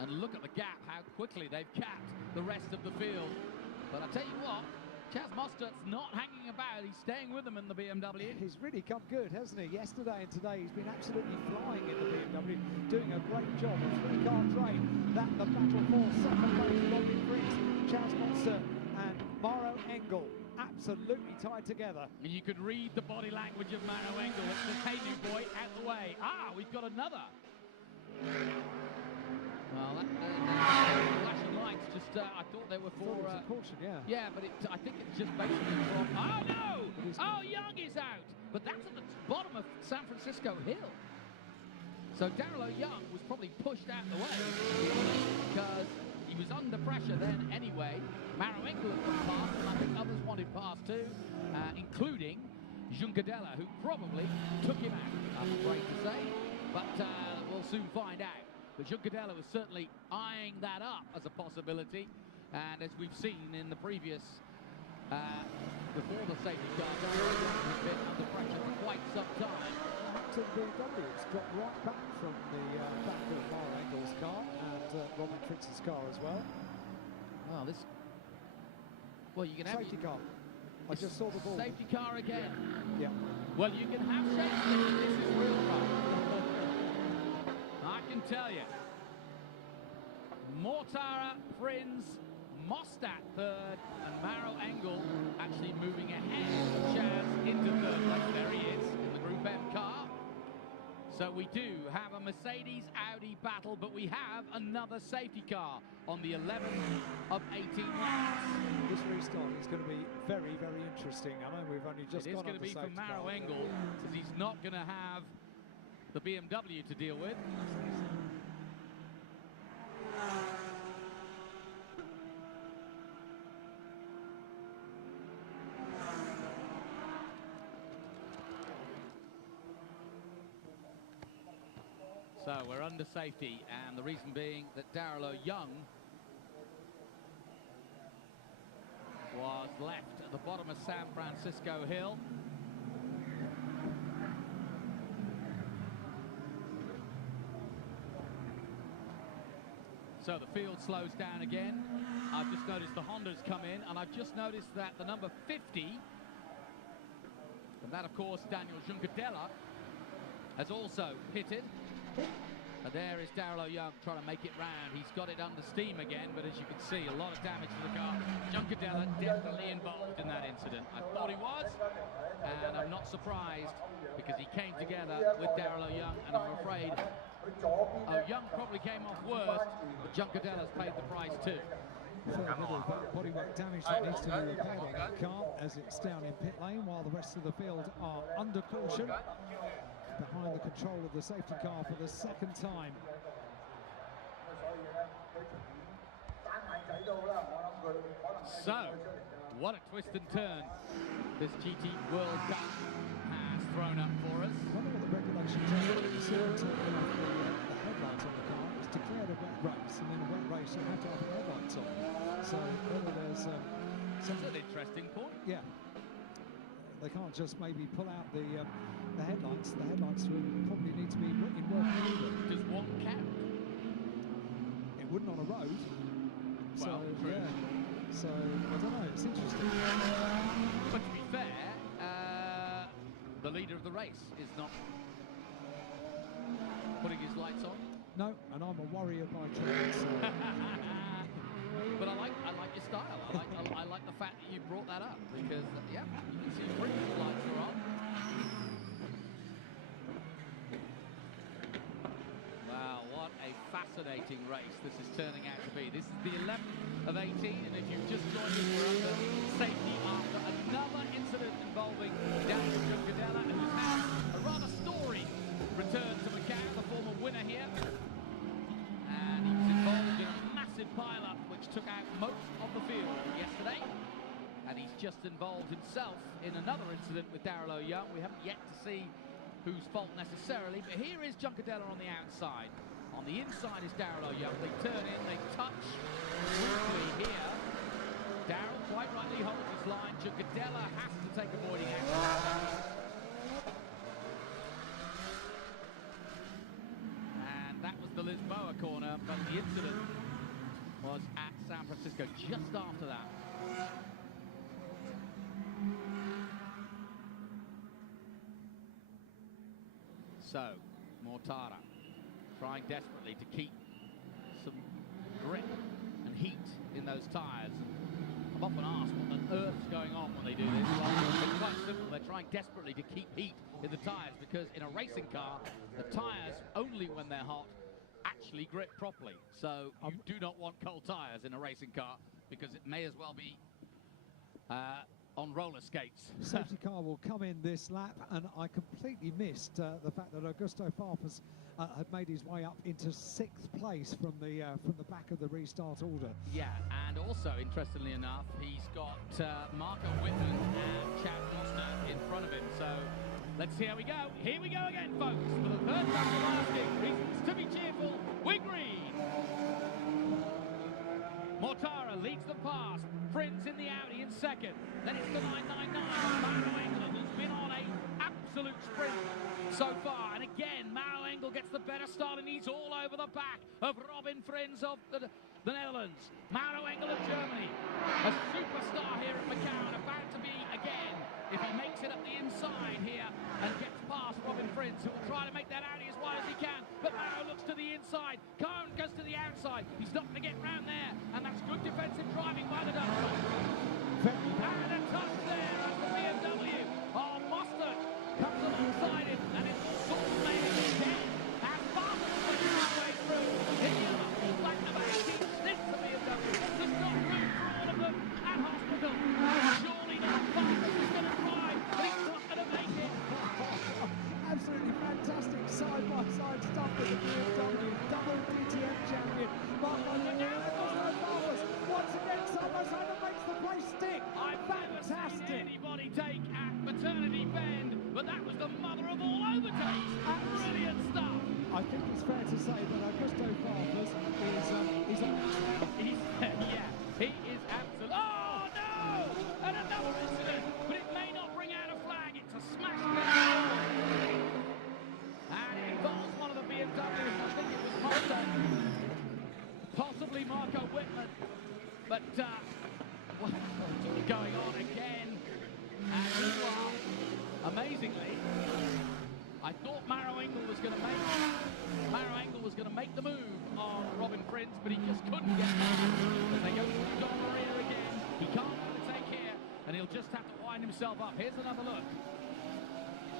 And look at the gap, how quickly they've capped the rest of the field. But I tell you what, Chaz Mostert's not hanging about. He's staying with them in the BMW. He's really come good, hasn't he? Yesterday and today he's been absolutely flying in the BMW, doing a great job. A three-car train. That the battle for second place. Robin Fritz, Chaz Mostert and Maro Engel absolutely tied together. And you could read the body language of Maro Engel. It says, hey, new boy, out the way. Ah, we've got another. Well, flashing lights just, I thought they were for... a caution, yeah. Yeah, but I think it's just basically from... Oh, no! Oh, Young is out! But that's at the bottom of San Francisco Hill. So Darrell Young was probably pushed out the way because he was under pressure then anyway. Maro Engel had gone past, and I think others wanted past too, including Juncadella, who probably took him out, I'm afraid to say. But we'll soon find out. But Juncadella was certainly eyeing that up as a possibility. And as we've seen in the previous, before the safety car, has been under pressure for quite some time. To the BMW, it's dropped right back from the back of Maro Engel's car and Robin Fritz's car as well. Well, this... Well, you can have... Safety car. I just saw the ball. Safety car again. Yeah. Well, you can have safety, but this is real fun. I can tell you. Mortara, Frins, Mostert third, and Maro Engel actually moving ahead of Chaz into third place. There he is in the Group M car. So we do have a Mercedes-Audi battle, but we have another safety car on the 11th of 18 laps. This restart is going to be very, very interesting. I know we've only just gone on the safety car. It is going to be for Maro Engel, because he's not going to have the BMW to deal with. So we're under safety, and the reason being that Darrell Young was left at the bottom of San Francisco Hill. So the field slows down again. I've just noticed the Hondas come in, and I've just noticed that the number 50, and that of course Daniel Juncadella, has also pitted. And there is Darrell Young trying to make it round. He's got it under steam again, but as you can see, a lot of damage to the car. Juncadella definitely involved in that incident. I thought he was, and I'm not surprised because he came together with Darrell Young, and I'm afraid Young probably came off worst, but Juncadella's paid the price too. Bodywork damage that needs to be repaired on that car as it's down in pit lane, while the rest of the field are under caution behind the control of the safety car for the second time. So, what a twist and turn this GT World Cup has thrown up for us. I wonder what the regulations are. You see the headlights on the car. It's declared a wet race, and in a wet race you have to have the headlights on. So whether there's That's an interesting point. Yeah. They can't just maybe pull out the headlights. The headlights will probably need to be in working order. Does one count? It wouldn't on a road. Well, so, true. Yeah. So, I don't know, it's interesting. But to be fair, the leader of the race is not putting his lights on. No, and I'm a warrior by trade. So. But I like your style. I like the fact that you brought that up because yeah, you can see Britain's lights are on. Wow, what a fascinating race this is turning out to be. This is the 11th of 18, and if you've just joined us, we're under safety after another incident involving Daniel Juncadella, who's had a rather storied return to Macau, the former winner here. And he was involved in a massive pile-up which took out most of the field yesterday. And he's just involved himself in another incident with Darrell Young. We haven't yet to see whose fault necessarily, but here is Juncadella on the outside. On the inside is Darrell Young. They turn in, they touch briefly here. Darrell quite rightly holds his line. Juncadella has to take avoiding action. And that was the Lisboa corner. but the incident was at San Francisco just after that. So, Mortara trying desperately to keep some grip and heat in those tyres. I've often asked what on earth is going on when they do this. Well, it's quite simple. They're trying desperately to keep heat in the tyres because in a racing car, the tyres, only when they're hot, actually grip properly. So you do not want cold tyres in a racing car because it may as well be on roller skates. Safety car will come in this lap, and I completely missed the fact that Augusto Farfus had made his way up into 6th place from the back of the restart order. Yeah, and also, interestingly enough, he's got Marco Whitman and Chad Foster in front of him. So let's see how we go. Here we go again, folks. For the third time we're asking, reasons to be cheerful. We're green. Mortara leads the pass. Frins in the Audi in second. Then it's the 999. Mauro Engel, who's been on an absolute sprint so far. And again, Mauro Engel gets the better start, and he's all over the back of Robin Frins of the Netherlands. Mauro Engel of Germany, a superstar here at Macau, and about to be again, if he makes it up the inside here and gets past Robin Frins, who will try to make that Audi as wide as he can. But Mauro looks to the inside. Cohn goes to the outside. He's not going to get round there, and that's good defensive driving by the Dutch. And a touch there as the BMW. Oh, Mostert comes alongside him, and it's all sorts of mayhem again. And Farfus is making his way through. In the other, all like number 18 stints the BMW. There's not room for all of them at hospital. Surely not. Farfus is going to drive, but he's not going to make it. Absolutely fantastic side-by-side stuff with the BMW. Double DTM champion. Marco Farfus once again side-by-side and makes the place stick. I've never seen anybody take at Maternity Bend, but that was the mother of all overtakes. Brilliant stuff. I think it's fair to say that Augusto Farfus is on yeah, he is absolute. Oh no! And another incident, but it may not bring out a flag. It's a smash. And it involves one of the BMWs. I think it was Mostert, possibly Marco Whitman, but what's going on again? And meanwhile, amazingly, I thought Mauro Engel was going to make the move on Robin Frins, but he just couldn't get past. As they go through Don Maria again, he can't overtake here, and he'll just have to wind himself up. Here's another look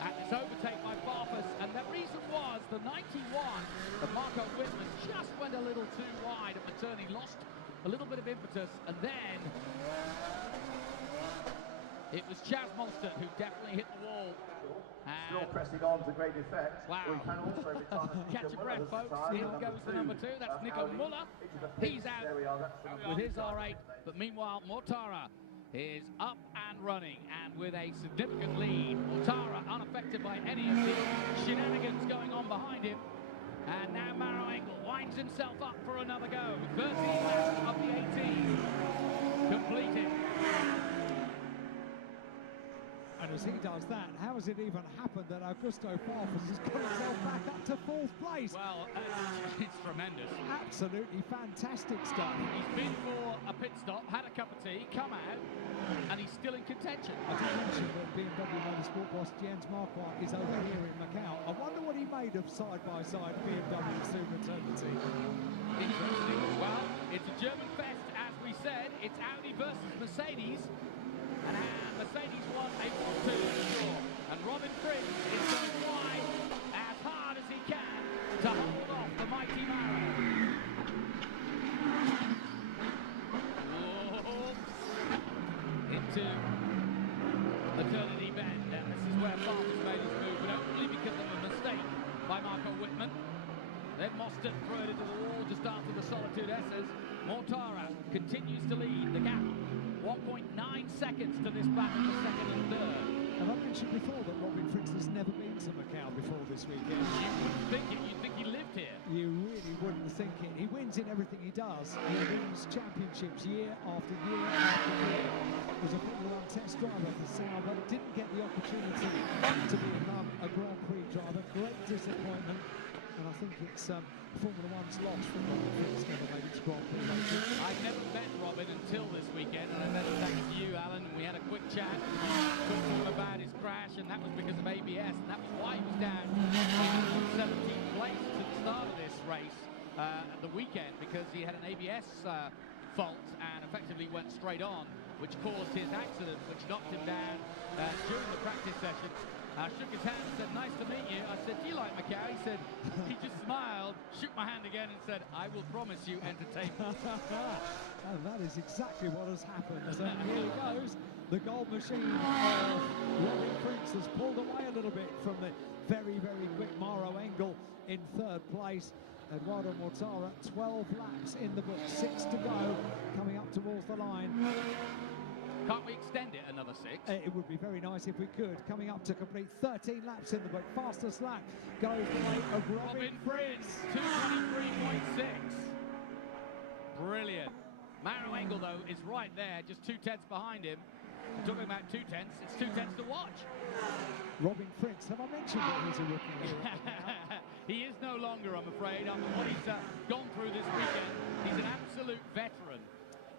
at this overtake by Farfus, and the reason was the 91 of Marco Whitman just went a little too wide at the turn. He lost a little bit of impetus, and then it was Chaz Mostert who definitely hit the wall. Still pressing on to great effect. Wow. We can also return Catch your breath, folks. Here goes the number 2. That's Nico Muller. He's out with his R8. But meanwhile, Mortara is up and running, and with a significant lead. Mortara unaffected by any of the shenanigans going on behind him. And now Mauro Engel winds himself up for another go. 13 laps of the 18 completed. And as he does that, how has it even happened that Augusto Farfus has got himself back up to 4th place? Well, it's tremendous. Absolutely fantastic stuff. He's been for a pit stop, had a cup of tea, come out, and he's still in contention. I did mention that BMW Motorsport boss Jens Marquardt is over here in Macau. I wonder what he made of side-by-side BMW through maternity. Interesting. Well, it's a German fest, as we said. It's Audi versus Mercedes. And Mercedes won a 1-2 sure. And Robin Frins is going to try as hard as he can to hold off the mighty Mauro. Into Maternity Bend, and this is where Farfus made his move, but only because of a mistake by Marco Whitman. Then Mostert threw it into the wall just after the Solitude S's. Mortara continues to lead the gap. 1.9 seconds to this battle for second and third. And I mentioned before that Robin Frins has never been to Macau before this weekend. You wouldn't think it. You'd think he lived here. You really wouldn't think it. He wins in everything he does. He wins championships year after year after year. Was a Formula 1 test driver for Sauber, didn't get the opportunity to become a Grand Prix driver. Great disappointment. and I think it's Formula One's loss from Robin Fritz never made its Grand Prix races. I'd never met Robin until this weekend, and I met him thanks to you, Alan, and we had a quick chat, talked to him about his crash, and that was because of ABS, and that was why he was down in 17th place at the start of this race at the weekend, because he had an ABS fault and effectively went straight on, which caused his accident, which knocked him down during the practice session. I shook his hand and said, "Nice to meet you." I said, "Do you like Macau?" He said, he just smiled, shook my hand again and said, "I will promise you entertainment." And that is exactly what has happened. So here he goes. The gold machine of Robin Fritz has pulled away a little bit from the very, very quick Mauro Engel in third place. Eduardo Mortara, 12 laps in the book, 6 to go, coming up towards the line. Can't we extend it another 6? It would be very nice if we could. Coming up to complete 13 laps in the book. Fastest lap goes the way of Robin Fritz. 223.6. Brilliant. Mauro Engel, though, is right there, just 2/10 behind him. We're talking about 2/10. It's 2/10 to watch. Robin Fritz, have I mentioned that he's a rookie here? He is no longer, I'm afraid. After what he's gone through this weekend, he's an absolute veteran.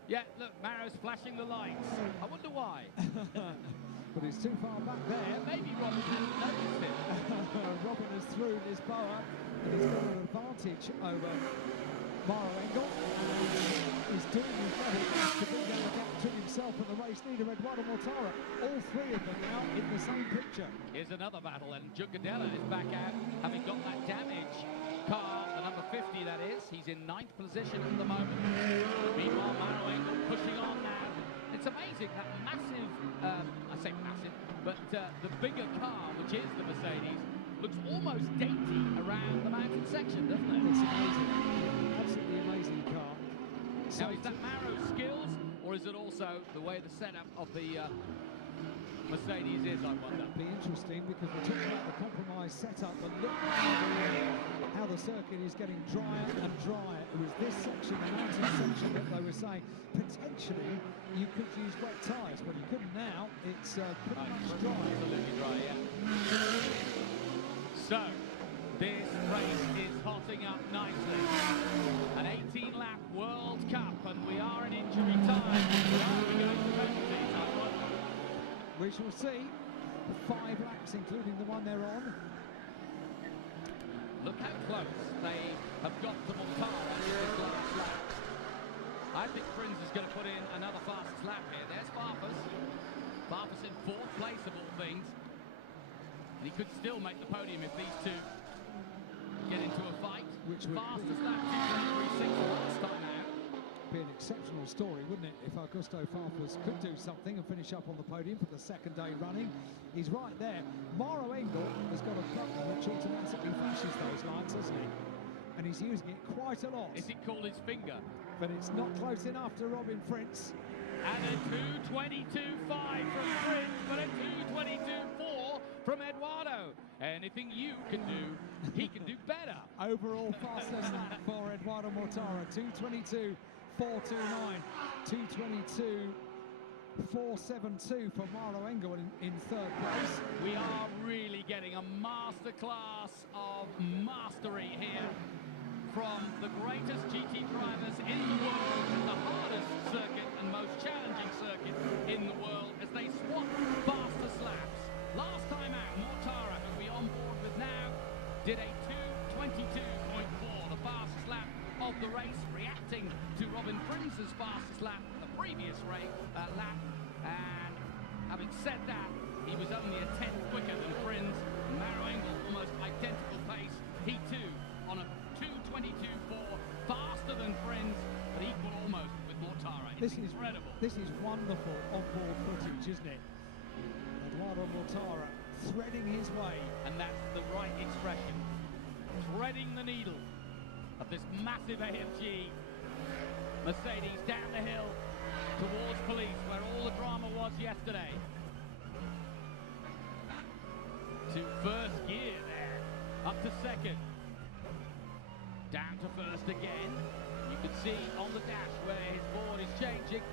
Yeah, look, Maro's flashing the lights. I wonder why. But he's too far back there. Maybe Robin hadn't noticed it. Robin has thrown his boa, and he's got an advantage over Mauro Engel. He's doing his very best to bring down the gap between himself and the race leader, Eduardo Mortara. All three of them now in the same picture. Here's another battle, and Giugadella is back out, having got that damage car, the number 50 that is. He's in 9th position at the moment. Meanwhile, Mauro Engel pushing on now. It's amazing that massive, I say massive, but the bigger car, which is the Mercedes, looks almost dainty around the mountain section, doesn't it? It's amazing. Absolutely amazing car. So now, is that Maro's skills, or is it also the way the setup of the Mercedes is, I wonder? It'll be interesting, because we're talking about the compromised setup, but look how the circuit is getting drier and drier. It was this section, the mountain section, that they were saying potentially you could use wet tyres, but you couldn't now. It's pretty much dry. Absolutely dry, yeah. So, this race is hotting up nicely. An 18-lap World Cup, and we are in injury time. Are we going to penalties, I wonder? We shall see. 5 laps, including the one they're on. Look how close they have got to Mortara in this last lap. I think Prins is going to put in another fastest lap here. There's Farfus. Farfus in 4th place of all things. And he could still make the podium if these two get into a fight. Which would fastest lap, 2:36 last time out. Be an exceptional story, wouldn't it, if Augusto Farfus could do something and finish up on the podium for the 2nd day running. He's right there. Mauro Engel has got a button which automatically flashes those lights, hasn't he? And he's using it quite a lot. Is it called his finger? But it's not close enough to Robin Fritz. And a 2:22.5 from Fritz, but a 2:22.4 from Eduardo. Anything you can do, he can do better. Overall fastest lap for Eduardo Mortara, 2:22.429, 2:22.472 for Mauro Engel in 3rd place. We are really getting a masterclass of mastery here from the greatest GT drivers in the world, the hardest circuit and most challenging circuit in the world, as they swap fastest laps. Last time out, Mortara, who we're on board with now, did a 2:22.4, the fastest lap of the race, reacting to Robin Fritz's fastest lap, the previous lap. And having said that, he was only a 10th quicker than Fritz. Mauro Engel, almost identical pace. He too on a 2:22.4, faster than Fritz, but equal almost with Mortara. It's incredible. This is wonderful on-board footage, isn't it? Eduardo Mortara threading his way. And that's the right expression. Threading the needle of this massive AMG Mercedes down the hill towards police, where all the drama was yesterday. To 1st gear there, up to 2nd. Down to 1st again. You can see on the dash where his board is changing.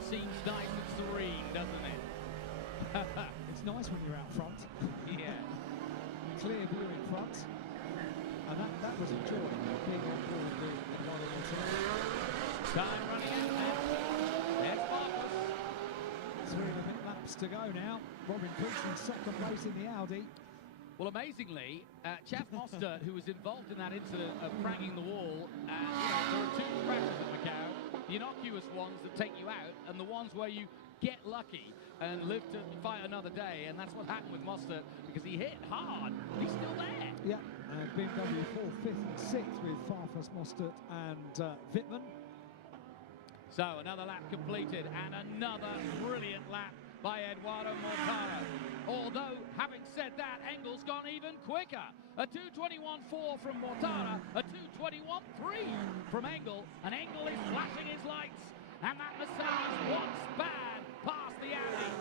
Seems nice and serene, doesn't it? It's nice when you're out front. Yeah. Clear view in front. And that was enjoyable, being on board the environmental. Time running out now. There's Marcus. 3 laps to go now. Robin Prince in second place in the Audi. Well, amazingly, Chef Moster, who was involved in that incident of pranging the wall, and there are two crashes at Macau, the innocuous ones that take you out, and the ones where you get lucky and live to fight another day, and that's what happened with Moster, because he hit hard. He's still there. Yeah, and BMW 4th, 5th and 6th with Farfus, Mostert and Wittmann. So another lap completed, and another brilliant lap by Eduardo Mortara. Although, having said that, Engel's gone even quicker. A 2:21.4 from Mortara, a 2:21.3 from Engel, and Engel is flashing his lights, and that Mercedes once bad past the Audi.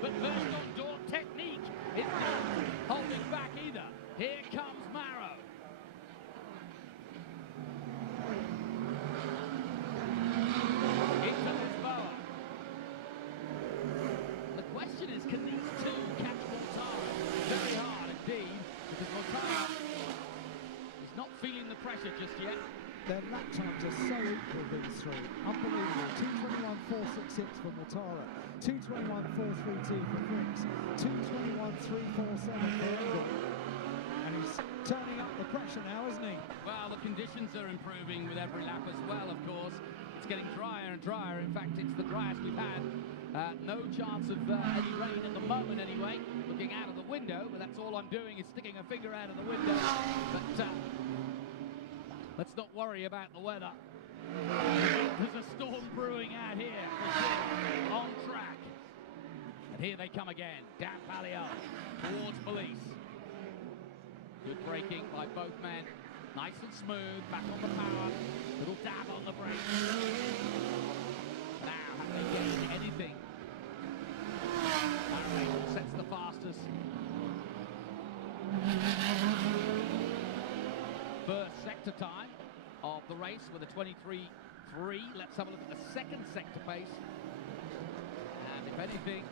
But Verstappen technique is not holding back either. Here comes Maro. Into Lisboa. The question is, can these two catch Mortara? Very hard indeed, because Mortara is not feeling the pressure just yet. Their lap times are so equal, these three. Unbelievable. 2:21.466 for Mortara, 2:21.432 for Fritz, 2:21.347 for Engel. And he's turning up the pressure now, isn't he? Well, the conditions are improving with every lap as well, of course. It's getting drier and drier. In fact, it's the driest we've had. No chance of any rain at the moment anyway. Looking out of the window, but that's all I'm doing is sticking a finger out of the window. But let's not worry about the weather. There's a storm brewing out here, on track. And here they come again. Dan Palio towards police. Good braking by both men. Nice and smooth, back on the power. Little dab on the brake. Now, have they gained anything? Aaron sets the fastest. First sector time of the race with a 23.3. Let's have a look at the second sector pace. And if anything,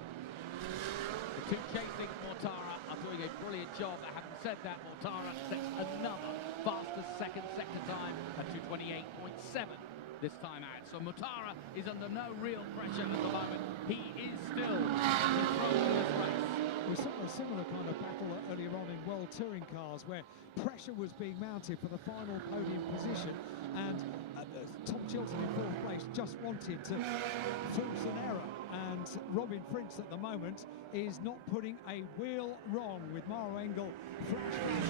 the two chasing Mortara are doing a brilliant job. Having said that, Mortara sets another fastest second sector time at 2:28.7 this time out. So Mortara is under no real pressure at the moment. He is still in control of this race. We saw a similar kind of battle earlier on in World Touring Cars where pressure was being mounted for the final podium position, and Tom Chilton in 4th place just wanted to force an error, and Robin Prince at the moment is not putting a wheel wrong with Maro Engel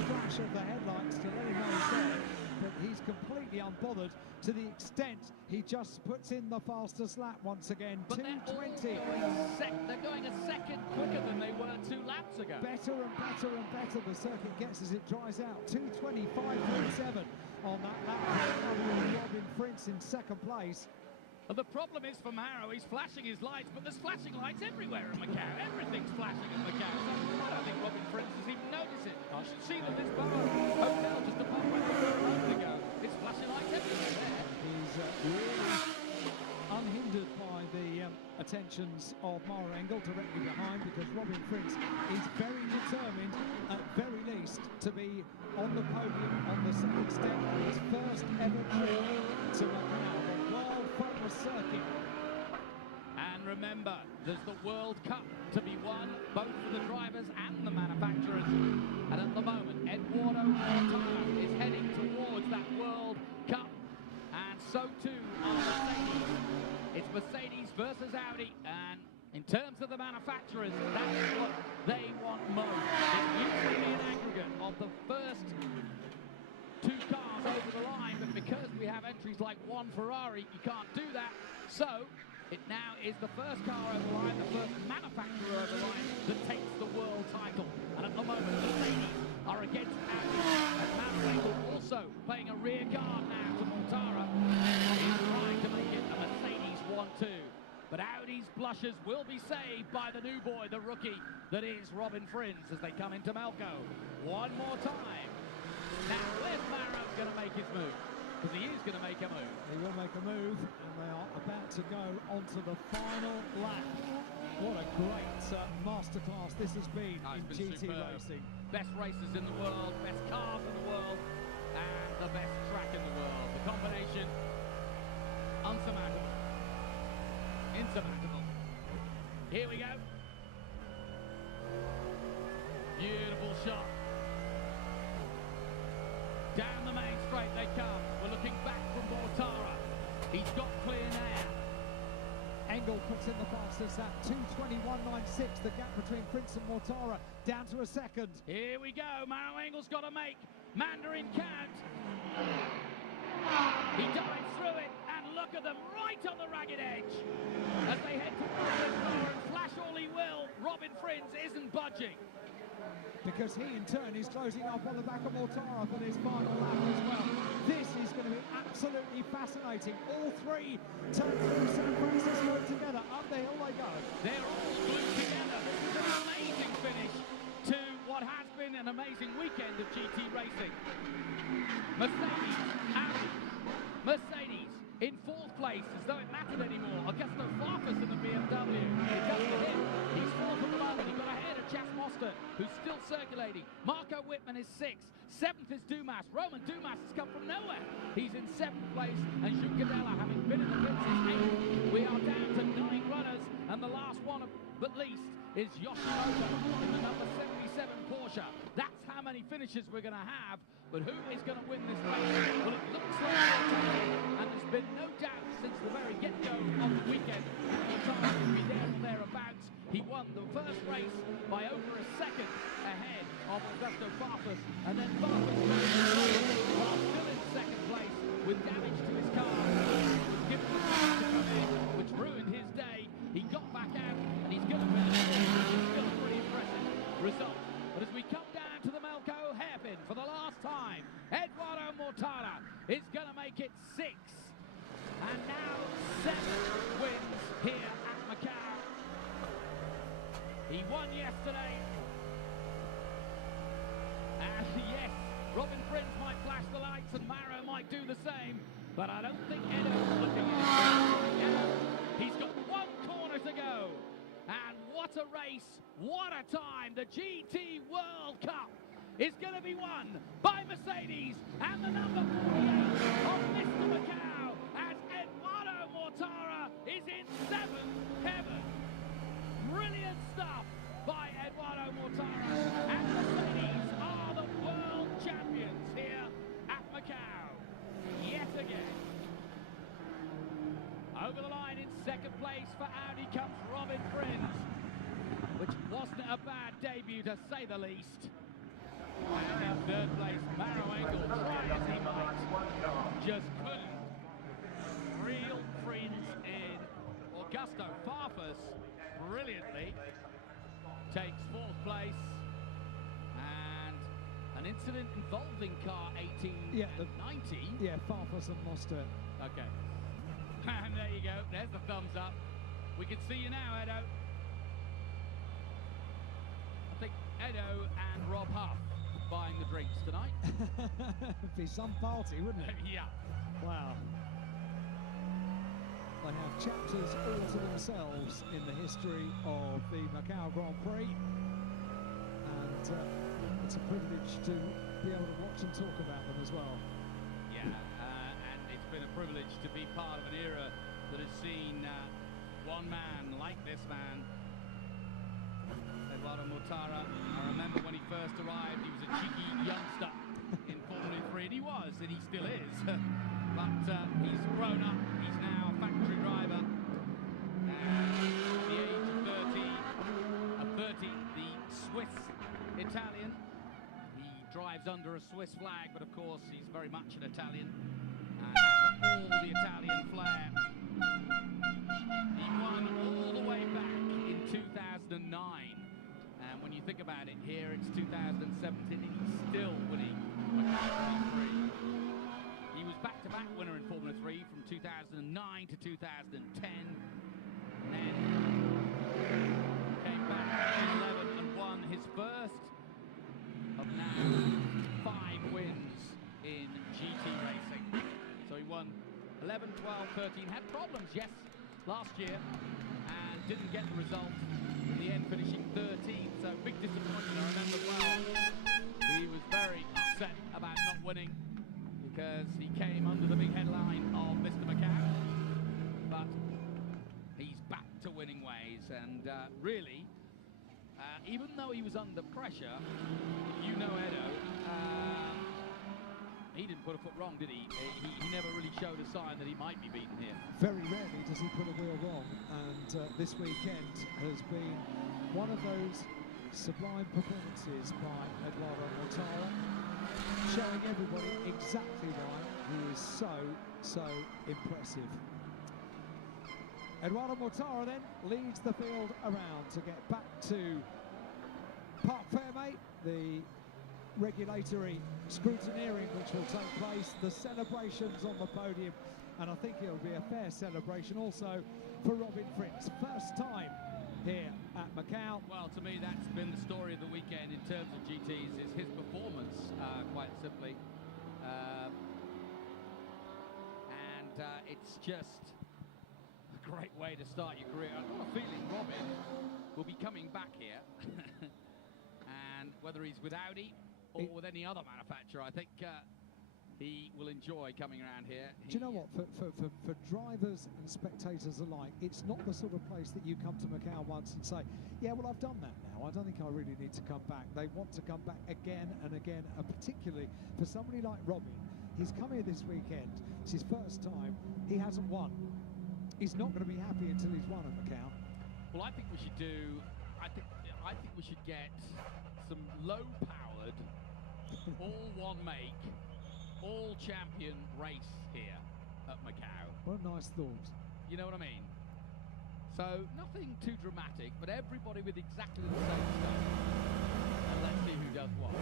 flash of the headlights to let him know he's there, but he's completely unbothered to the extent he just puts in the fastest lap once again. But 2:20. They're going a second quicker than they were 2 laps ago. Better and better and better the circuit gets as it dries out. 2:25.7 on that lap. Robin Prince in second place. And the problem is for Maro, he's flashing his lights, but there's flashing lights everywhere in Macau. Everything's flashing in Macau. So I don't think Robin Prince has even noticed it. You should see the Lisboa hotel just above where they were a moment ago. It's flashing lights everywhere there. He's really unhindered by the attentions of Maro Engel directly behind, because Robin Prince is very determined, at very least, to be on the podium on the second step of his first ever trip to Macau, the world famous circuit. And remember, there's the World Cup to be won, both for the drivers and the manufacturers. And at the moment, Eduardo Mortara is heading towards that World Cup. And so too are Mercedes. It's Mercedes versus Audi. And in terms of the manufacturers, that's what they want most. It used to be an aggregate of the first 2 cars over the line, but because we have entries like one Ferrari, you can't do that. So it now is the first car over the line, the first manufacturer over the line that takes the world title. And at the moment, Mercedes are against Audi. And Maro also playing a rear guard now to Mortara. He's trying to make it a Mercedes 1-2. But Audi's blushes will be saved by the new boy, the rookie, that is Robin Prince, as they come into Melco. One more time. Now, where's Maro going to make his move? because he is going to make a move. He will make a move, and they are about to go onto the final lap. What a great masterclass this has been in It's been GT superb. racing. Best racers in the world, best cars in the world, and the best track in the world. The combination, unsurmountable, insurmountable. Here we go. Beautiful shot. Down the main straight they come. We're looking back from Mortara. He's got clear now. Engel puts in the fastest at 2:21.96. The gap between Prince and Mortara down to a second. Here we go. Maro Engel's got to make Mandarin count. He dives through it, and look at them right on the ragged edge. As they head towards this car and flash all he will, Robin Frins isn't budging. Because he, in turn, is closing up on the back of Mortara for his final lap as well. This is going to be absolutely fascinating. All three turn through San Francisco together. Up the hill they go. They're all glued together. This is an amazing finish to what has been an amazing weekend of GT racing. Mercedes in fourth place, as though it mattered anymore. Augusto Farfus in the BMW. It does for him. He's fourth at the moment. He got ahead of Chas Mostert, who's still circulating. Marco Wittmann is sixth. Seventh is Dumas. Roman Dumas has come from nowhere. He's in seventh place, and Jules Cadella, having been in the pits, is eighth. We are down to 9 runners, and the last one, but least, is Yoshimoto in the number 77 Porsche. That's how many finishes we're going to have. But who is going to win this race? Well, it looks like Mortara, and there's been no doubt since the very get-go of the weekend Mortara will be there or thereabouts. He won the first race by over a second ahead of Augusto Farfus, and then Farfus while still in second place with damage to his car. Was given the chance to come in, which ruined his day. He got back out, and he's going to finish fourth, which is still a pretty impressive result. But as we come down to the Melco hairpin for the last time, Eduardo Mortara is going to make it 6. And now 7 wins here at Macau. He won yesterday. And yes, Robin Frins might flash the lights and Maro might do the same. But I don't think Edo's looking at it. He's got 1 corner to go. And what a race, what a time. The GT World Cup is going to be won by Mercedes and the number 48 of Mr. Macau as Eduardo Mortara is in 7th heaven. Brilliant stuff by Eduardo Mortara, and Mercedes are the world champions here at Macau yet again. Over the line in second place for Audi comes Robin Frins, which wasn't a bad debut to say the least. And in third place, Maro Engel, try as he might, just couldn't reel Frins in. Augusto Farfus brilliantly takes 4th place, and an incident involving car 18 and 19. Yeah, Farfus and Mostert. Okay. And there you go, there's the thumbs up. We can see you now, Edo. I think Edo and Rob Huff buying the drinks tonight. It'd be some party, wouldn't it? Yeah. Wow. They have chapters all to themselves in the history of the Macau Grand Prix. And it's a privilege to be able to watch and talk about them as well. Yeah, and it's been a privilege to be part of an era that has seen one man like this man, Eduardo Mortara. I remember when he first arrived, he was a cheeky youngster in Formula 3, and he was, and he still is. But he's grown up, he's now a factory driver, and at the age of 30, the Swiss Italian. He drives under a Swiss flag, but of course he's very much an Italian and has all the Italian flair. He won all the way back in 2009, and when you think about it, here it's 2017 and he's still winning Grand Prix. He was back-to-back winner in Formula 3 from 2009 to 2010, and then came back in 2011 and won his first of now 5 wins in GT racing. 11, 12, 13. Had problems, yes, last year, and didn't get the result. In the end, finishing 13th. So big disappointment. I remember well. He was very upset about not winning because he came under the big headline of Mr. Macau. But he's back to winning ways, and really, even though he was under pressure, you know Edo, he didn't put a foot wrong, did he? He never really showed a sign that he might be beaten here. Very rarely does he put a wheel wrong, and this weekend has been one of those sublime performances by Eduardo Mortara, showing everybody exactly why he is so impressive. Eduardo Mortara then leads the field around to get back to Parc Fermé, the regulatory scrutineering which will take place, the celebrations on the podium, and I think it'll be a fair celebration also for Robin Fritz. First time here at Macau. Well, to me, that's been the story of the weekend in terms of GTs, is his performance, quite simply. It's just a great way to start your career. I've got a feeling Robin will be coming back here. And whether he's with Audi or with any other manufacturer, I think he will enjoy coming around here. Do you know what, for drivers and spectators alike, it's not the sort of place that you come to Macau once and say, yeah, well, I've done that now, I don't think I really need to come back. They want to come back again and again, and particularly for somebody like Robin. He's come here this weekend, it's his first time, he hasn't won. He's not going to be happy until he's won at Macau. Well, I think we should do, I think we should get some low-powered, all one make, all champion race here at Macau. What a nice thought. You know what I mean? So nothing too dramatic, but everybody with exactly the same stuff. And let's see who does what.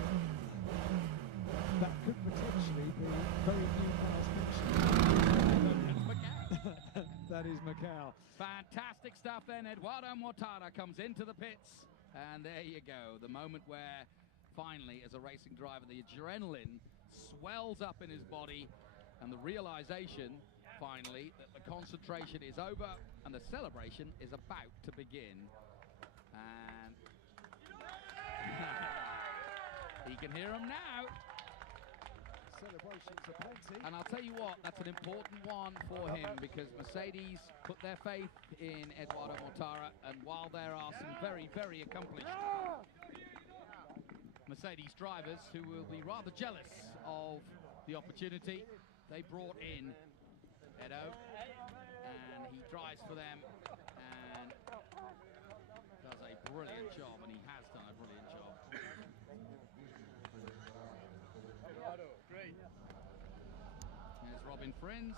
That could potentially be very new cars mentioned. Macau. That is Macau. Fantastic stuff then. Eduardo Mortara comes into the pits, and there you go. The moment where finally, as a racing driver, the adrenaline swells up in his body, and the realization finally that the concentration is over and the celebration is about to begin. And he can hear them now. Celebrations are plenty. And I'll tell you what, that's an important one for him, because Mercedes put their faith in Eduardo Mortara, and while there are some very, very accomplished Mercedes drivers who will be rather jealous of the opportunity, they brought in Edo, and he drives for them and does a brilliant job, and he has done a brilliant job. Great. There's Robin Friends.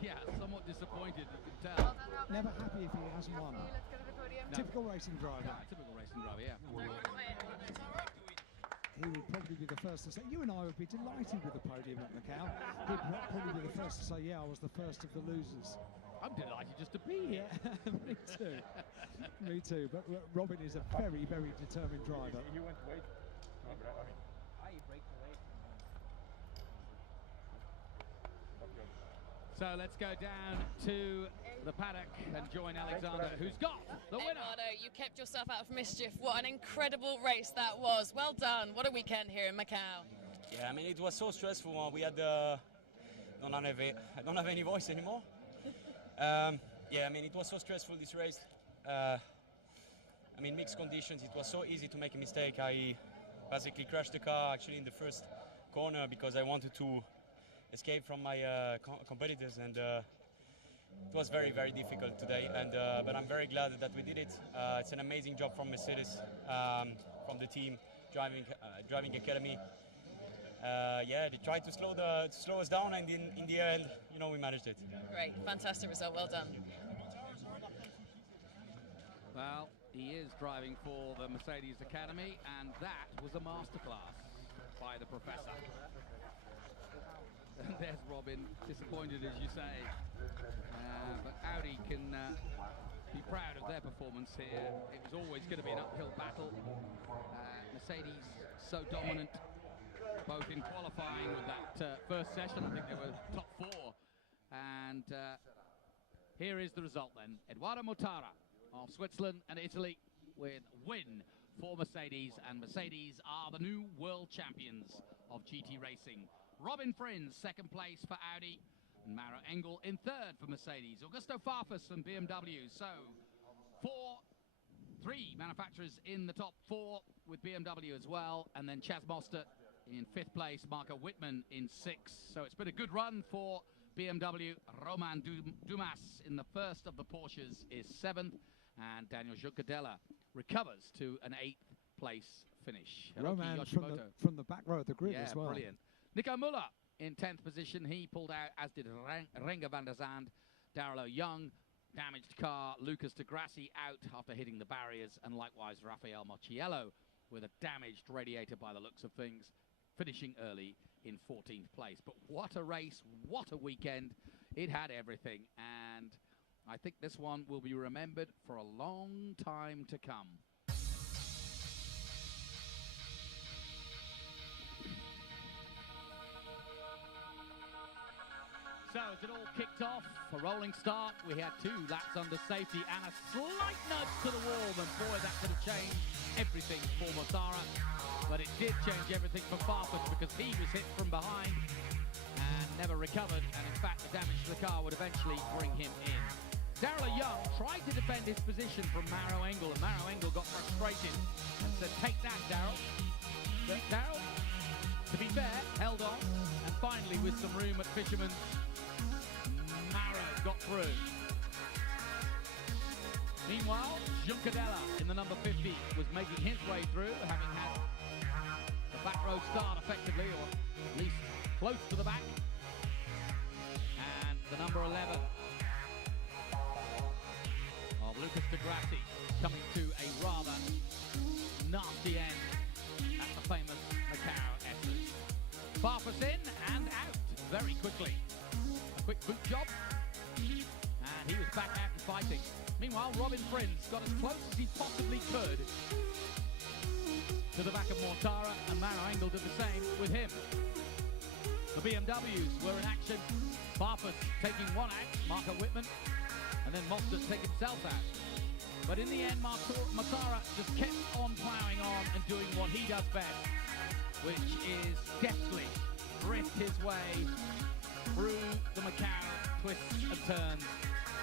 Yeah, somewhat disappointed, you can tell. Never happy if he hasn't won. Let's go to the podium. No. Typical racing driver. Yeah, typical racing driver, yeah. He would probably be the first to say, you and I would be delighted with the podium at Macau. He'd probably be the first to say, yeah, I was the first of the losers. I'm delighted just to be here. Me too. Me too. But Robin is a very, very determined driver. He went to wait. So let's go down to the paddock and join Alexander, who's got the winner. Eduardo, you kept yourself out of mischief. What an incredible race that was. Well done. What a weekend here in Macau. Yeah, I mean, it was so stressful. We had I don't have any voice anymore. Yeah, I mean, it was so stressful, this race. I mean, mixed conditions. It was so easy to make a mistake. I basically crashed the car actually in the first corner because I wanted to escape from my competitors, and it was very, very difficult today. And but I'm very glad that we did it. It's an amazing job from Mercedes, from the team, driving academy. Yeah, they tried to slow us down, and in the end, you know, we managed it. Great, fantastic result. Well done. Well, he is driving for the Mercedes Academy, and that was a masterclass by the professor. And there's Robin, disappointed as you say, but Audi can be proud of their performance here. It was always going to be an uphill battle. Mercedes so dominant, both in qualifying with that first session. I think they were top 4. And here is the result then. Edoardo Mortara of Switzerland and Italy with win for Mercedes, and Mercedes are the new world champions of GT racing. Robin Frins, second place for Audi, and Maro Engel in third for Mercedes. Augusto Farfus from BMW. So 3 manufacturers in the top 4 with BMW as well, and then Chaz Mostert in 5th place, Marco Wittmann in 6th. So it's been a good run for BMW. Romain Dumas in the first of the Porsches is 7th, and Daniel Juncadella recovers to an 8th place finish. Romain from the back row of the grid as well. Brilliant. Nico Müller in 10th position. He pulled out, as did Renger van der Zand. Darrell Young, damaged car. Lucas de Grassi out after hitting the barriers, and likewise Rafael Mocciello with a damaged radiator by the looks of things, finishing early in 14th place. But what a race, what a weekend. It had everything, and I think this one will be remembered for a long time to come. So as it all kicked off, a rolling start, we had 2 laps under safety and a slight nudge to the wall, and boy, that could have changed everything for Mortara. But it did change everything for Farfus, because he was hit from behind and never recovered, and in fact the damage to the car would eventually bring him in. Darrell Young tried to defend his position from Maro Engel, and Maro Engel got frustrated and said, "Take that, Darrell." But Darrell, to be fair, held on, and finally with some room at Fisherman's, Maro got through. Meanwhile, Juncadella in the number 50 was making his way through, having had the back row start effectively, or at least close to the back. And the number 11 of Lucas de Grassi coming to a rather nasty end at the famous Macau S's. Farfus in and out very quickly. A quick boot job, and he was back out and fighting. Meanwhile, Robin Frins got as close as he possibly could to the back of Mortara, and Maro Engel did the same with him. The BMWs were in action. Farfus taking one out, Marco Wittmann, and then Mostert taking himself out. But in the end, Mortara just kept on ploughing on and doing what he does best, which is deftly drift his way through the Macau twists and turns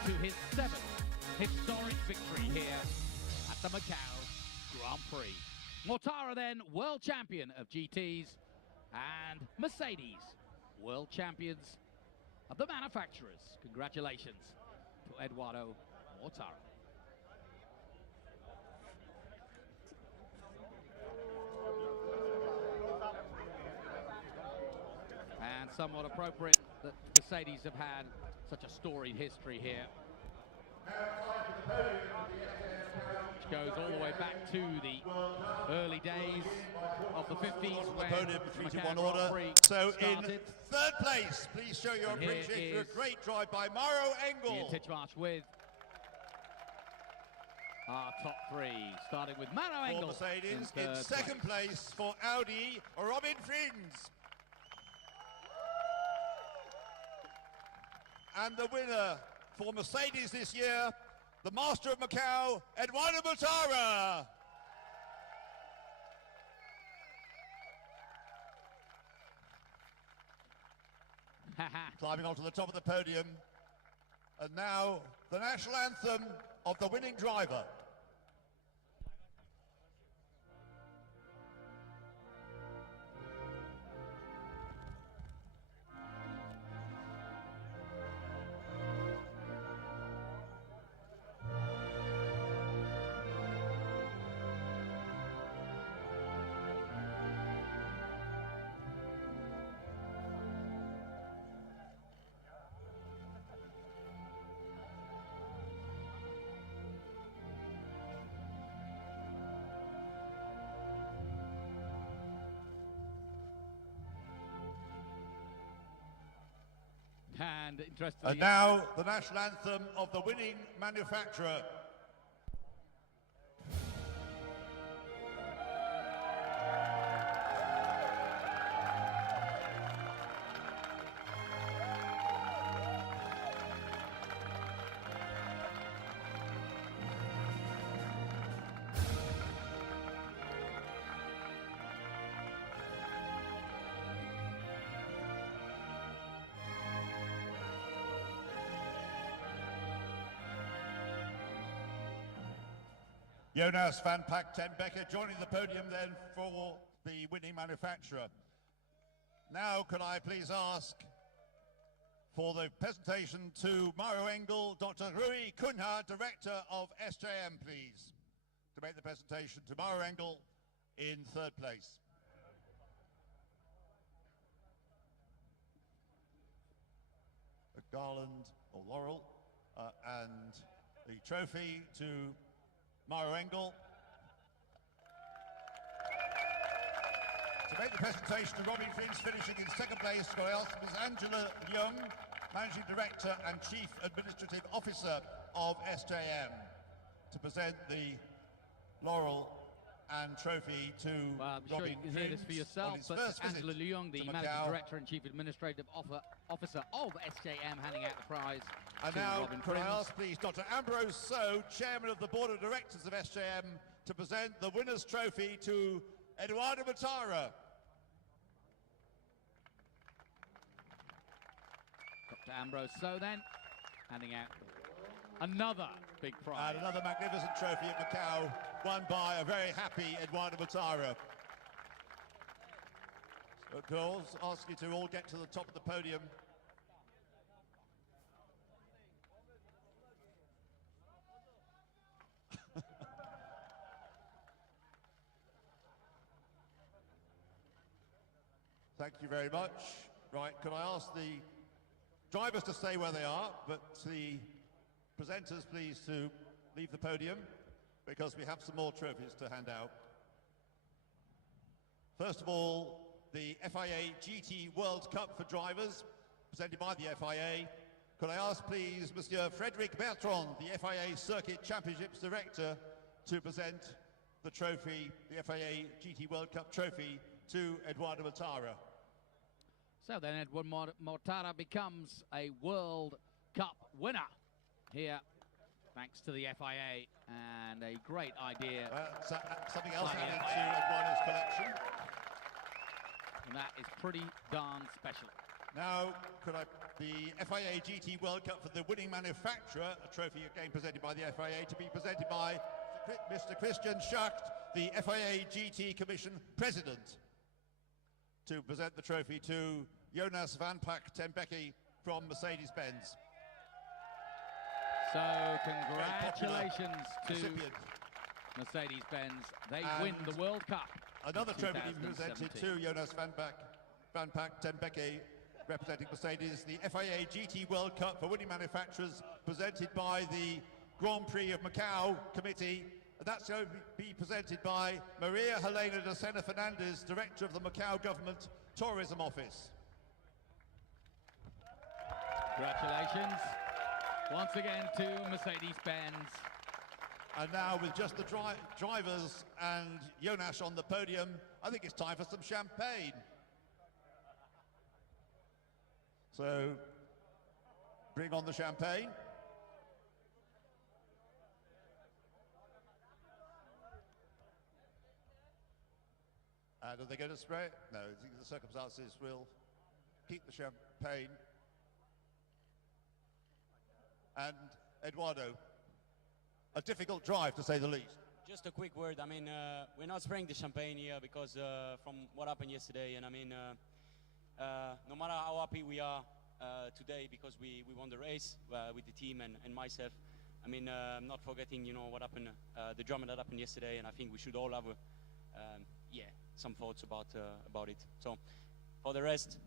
to his 7th historic victory here at the Macau Grand Prix. Mortara then world champion of GTs, and Mercedes world champions of the manufacturers. Congratulations to Edoardo Mortara. And somewhat appropriate that Mercedes have had such a storied history here, which goes all the way back to the early days of the 50s when Podium, the 3-1 Macau order. Grand Prix So started. in 3rd place, please show your And here appreciation for is a great drive by Maro Engel. Ian Titchmarsh with our top 3, starting with Maro For Engel Mercedes, in third 2nd place for Audi, Robin Frins. And the winner for Mercedes this year, the master of Macau, Edoardo Mortara. Climbing onto the top of the podium. And now the national anthem of the winning driver. And interestingly, And now the national anthem of the winning manufacturer. Jonas van Pack ten Becker joining the podium then for the winning manufacturer. Now could I please ask for the presentation to Mauro Engel, Dr. Rui Cunha, Director of SJM, please, to make the presentation to Mauro Engel in third place. A garland or laurel and the trophy to Mauro Engel. To make the presentation to Robin Frings, finishing in second place, I ask Ms. Angela Young, Managing Director and Chief Administrative Officer of SJM, to present the laurel and trophy to well, I'm Robin sure you can hear this for yourself, but Angela Leung, the Managing Director and Chief Administrative Officer of SJM, handing out the prize and to now, Robin could Frings. I ask, please, Dr. Ambrose So, Chairman of the Board of Directors of SJM, to present the winner's trophy to Eduardo Matara. Dr. Ambrose So then, handing out another big prize. And another magnificent trophy at Macau, won by a very happy Eduardo Matara. So, of course, ask you to all get to the top of the podium. Thank you very much. Right, can I ask the drivers to stay where they are, but the presenters please to leave the podium, because we have some more trophies to hand out. First of all, the FIA GT World Cup for drivers, presented by the FIA. Could I ask please Monsieur Frédéric Bertrand, the FIA Circuit Championships Director, to present the trophy, the FIA GT World Cup trophy, to Eduardo Matara. So then Eduardo Matara becomes a World Cup winner here, thanks to the FIA, and a great idea. Something else added to Eduardo's collection. And that is pretty darn special. Now, the FIA GT World Cup for the winning manufacturer, a trophy again presented by the FIA, to be presented by Mr. Christian Schacht, the FIA GT Commission President, to present the trophy to Jonas van Pack ten Becker from Mercedes-Benz. So congratulations to Mercedes-Benz. They win the World Cup. Another trophy presented to Jonas van Pack ten Becker, representing Mercedes, the FIA GT World Cup for winning manufacturers, presented by the Grand Prix of Macau Committee. And that's going to be presented by Maria Helena de Sena Fernandez, Director of the Macau Government Tourism Office. Congratulations once again to Mercedes-Benz. And now with just the drivers and Jonas on the podium, I think it's time for some champagne. So, bring on the champagne. And are they going to spray it? No, I think the circumstances will keep the champagne. And Eduardo, a difficult drive to say the least. Just a quick word. I mean, we're not spraying the champagne here because from what happened yesterday, and I mean, no matter how happy we are today because we won the race with the team and myself, I mean, I'm not forgetting, you know, what happened, the drama that happened yesterday, and I think we should all have, some thoughts about it. So, for the rest,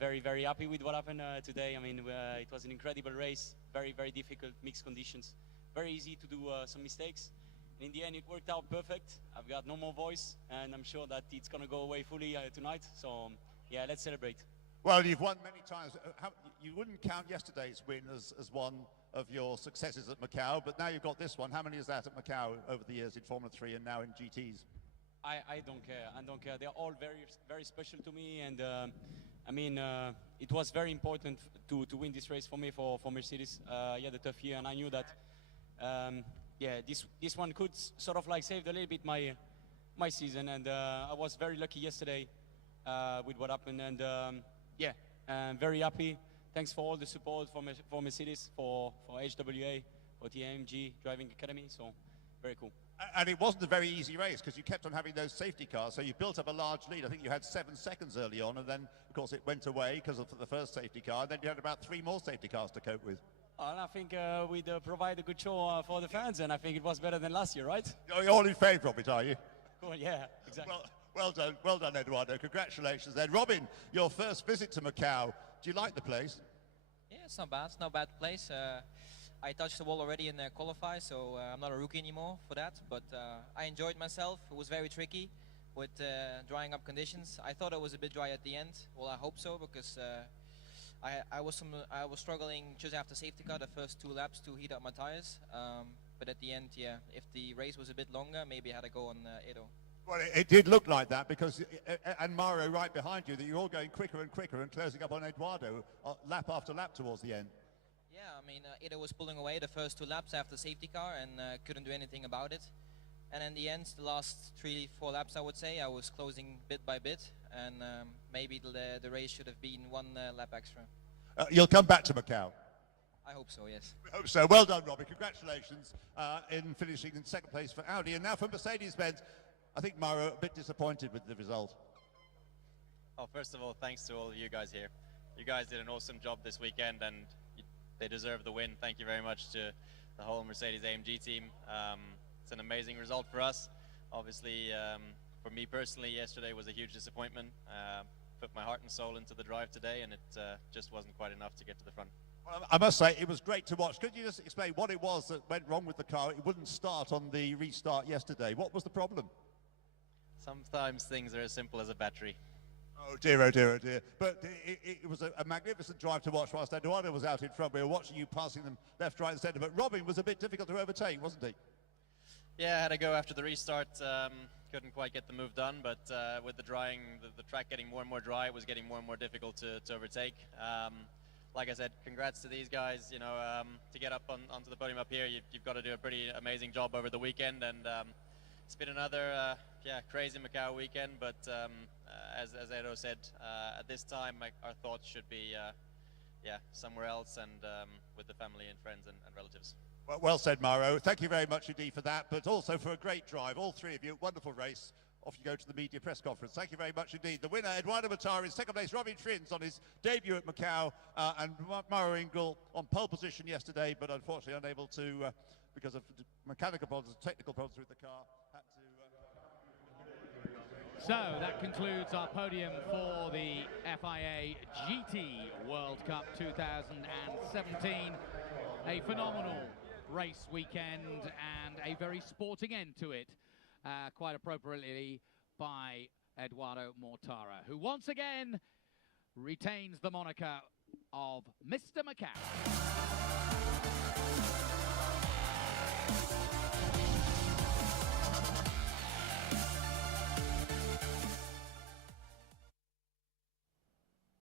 very, very happy with what happened today. I mean, it was an incredible race, very, very difficult, mixed conditions, very easy to do some mistakes. And in the end, it worked out perfect. I've got no more voice, and I'm sure that it's going to go away fully tonight. So, yeah, let's celebrate. Well, you've won many times. You wouldn't count yesterday's win as one of your successes at Macau, but now you've got this one. How many is that at Macau over the years in Formula 3 and now in GTs? I don't care. I don't care. They're all very, very special to me, and I mean, it was very important to win this race for me, for Mercedes. Yeah, the tough year, and I knew that. Yeah, this one could sort of like save a little bit my season, and I was very lucky yesterday with what happened, and yeah, I'm very happy. Thanks for all the support for Mercedes, for HWA, for TMG Driving Academy. So very cool. And it wasn't a very easy race because you kept on having those safety cars, so you built up a large lead. I think you had 7 seconds early on, and then, of course, it went away because of the first safety car, and then you had about 3 more safety cars to cope with. And I think we provide a good show for the fans, and I think it was better than last year, right? You're all in favour of it, are you? Well, yeah, exactly. Well done, Eduardo. Congratulations then. Robin, your first visit to Macau. Do you like the place? Yeah, it's not bad. It's not a bad place. I touched the wall already in qualify, so I'm not a rookie anymore for that. But I enjoyed myself. It was very tricky with drying up conditions. I thought it was a bit dry at the end. Well, I hope so, because I was struggling just after safety car the first 2 laps to heat up my tires. But at the end, yeah, if the race was a bit longer, maybe I had to go on Edo. Well, it did look like that because, and Mauro right behind you, that you're all going quicker and quicker and closing up on Eduardo lap after lap towards the end. Yeah, I mean, Edo was pulling away the first 2 laps after safety car and couldn't do anything about it. And in the end, the last 3-4 laps, I would say, I was closing bit by bit, and maybe the race should have been 1 lap extra. You'll come back to Macau. I hope so, yes. We hope so. Well done, Robbie. Congratulations in finishing in 2nd place for Audi. And now for Mercedes-Benz, I think Mauro a bit disappointed with the result. Oh, first of all, thanks to all of you guys here. You guys did an awesome job this weekend, and they deserve the win. Thank you very much to the whole Mercedes-AMG team. It's an amazing result for us. Obviously, for me personally, yesterday was a huge disappointment. Put my heart and soul into the drive today, and it just wasn't quite enough to get to the front. Well, I must say, it was great to watch. Could you just explain what it was that went wrong with the car? It wouldn't start on the restart yesterday. What was the problem? Sometimes things are as simple as a battery. Oh dear, oh dear, oh dear. But it was a magnificent drive to watch whilst Eduardo was out in front. We were watching you passing them left, right and centre. But Robin was a bit difficult to overtake, wasn't he? Yeah, I had to go after the restart. Couldn't quite get the move done, but with the drying, the track getting more and more dry, it was getting more and more difficult to overtake. Like I said, congrats to these guys. You know, to get up onto the podium up here, you've got to do a pretty amazing job over the weekend, and it's been another crazy Macau weekend. But as Edo said, at this time, our thoughts should be somewhere else and with the family and friends and relatives. Well said, Mauro. Thank you very much indeed for that, but also for a great drive. All 3 of you, wonderful race. Off you go to the media press conference. Thank you very much indeed. The winner, Eduardo Mortara, in 2nd place. Robin Trins on his debut at Macau, and Mauro Engel on pole position yesterday, but unfortunately unable to, because of mechanical problems, technical problems with the car, had to... So that concludes our podium for the FIA GT World Cup 2017. A phenomenal race weekend and a very sporting end to it, quite appropriately by Eduardo Mortara, who once again retains the moniker of Mr. Macau.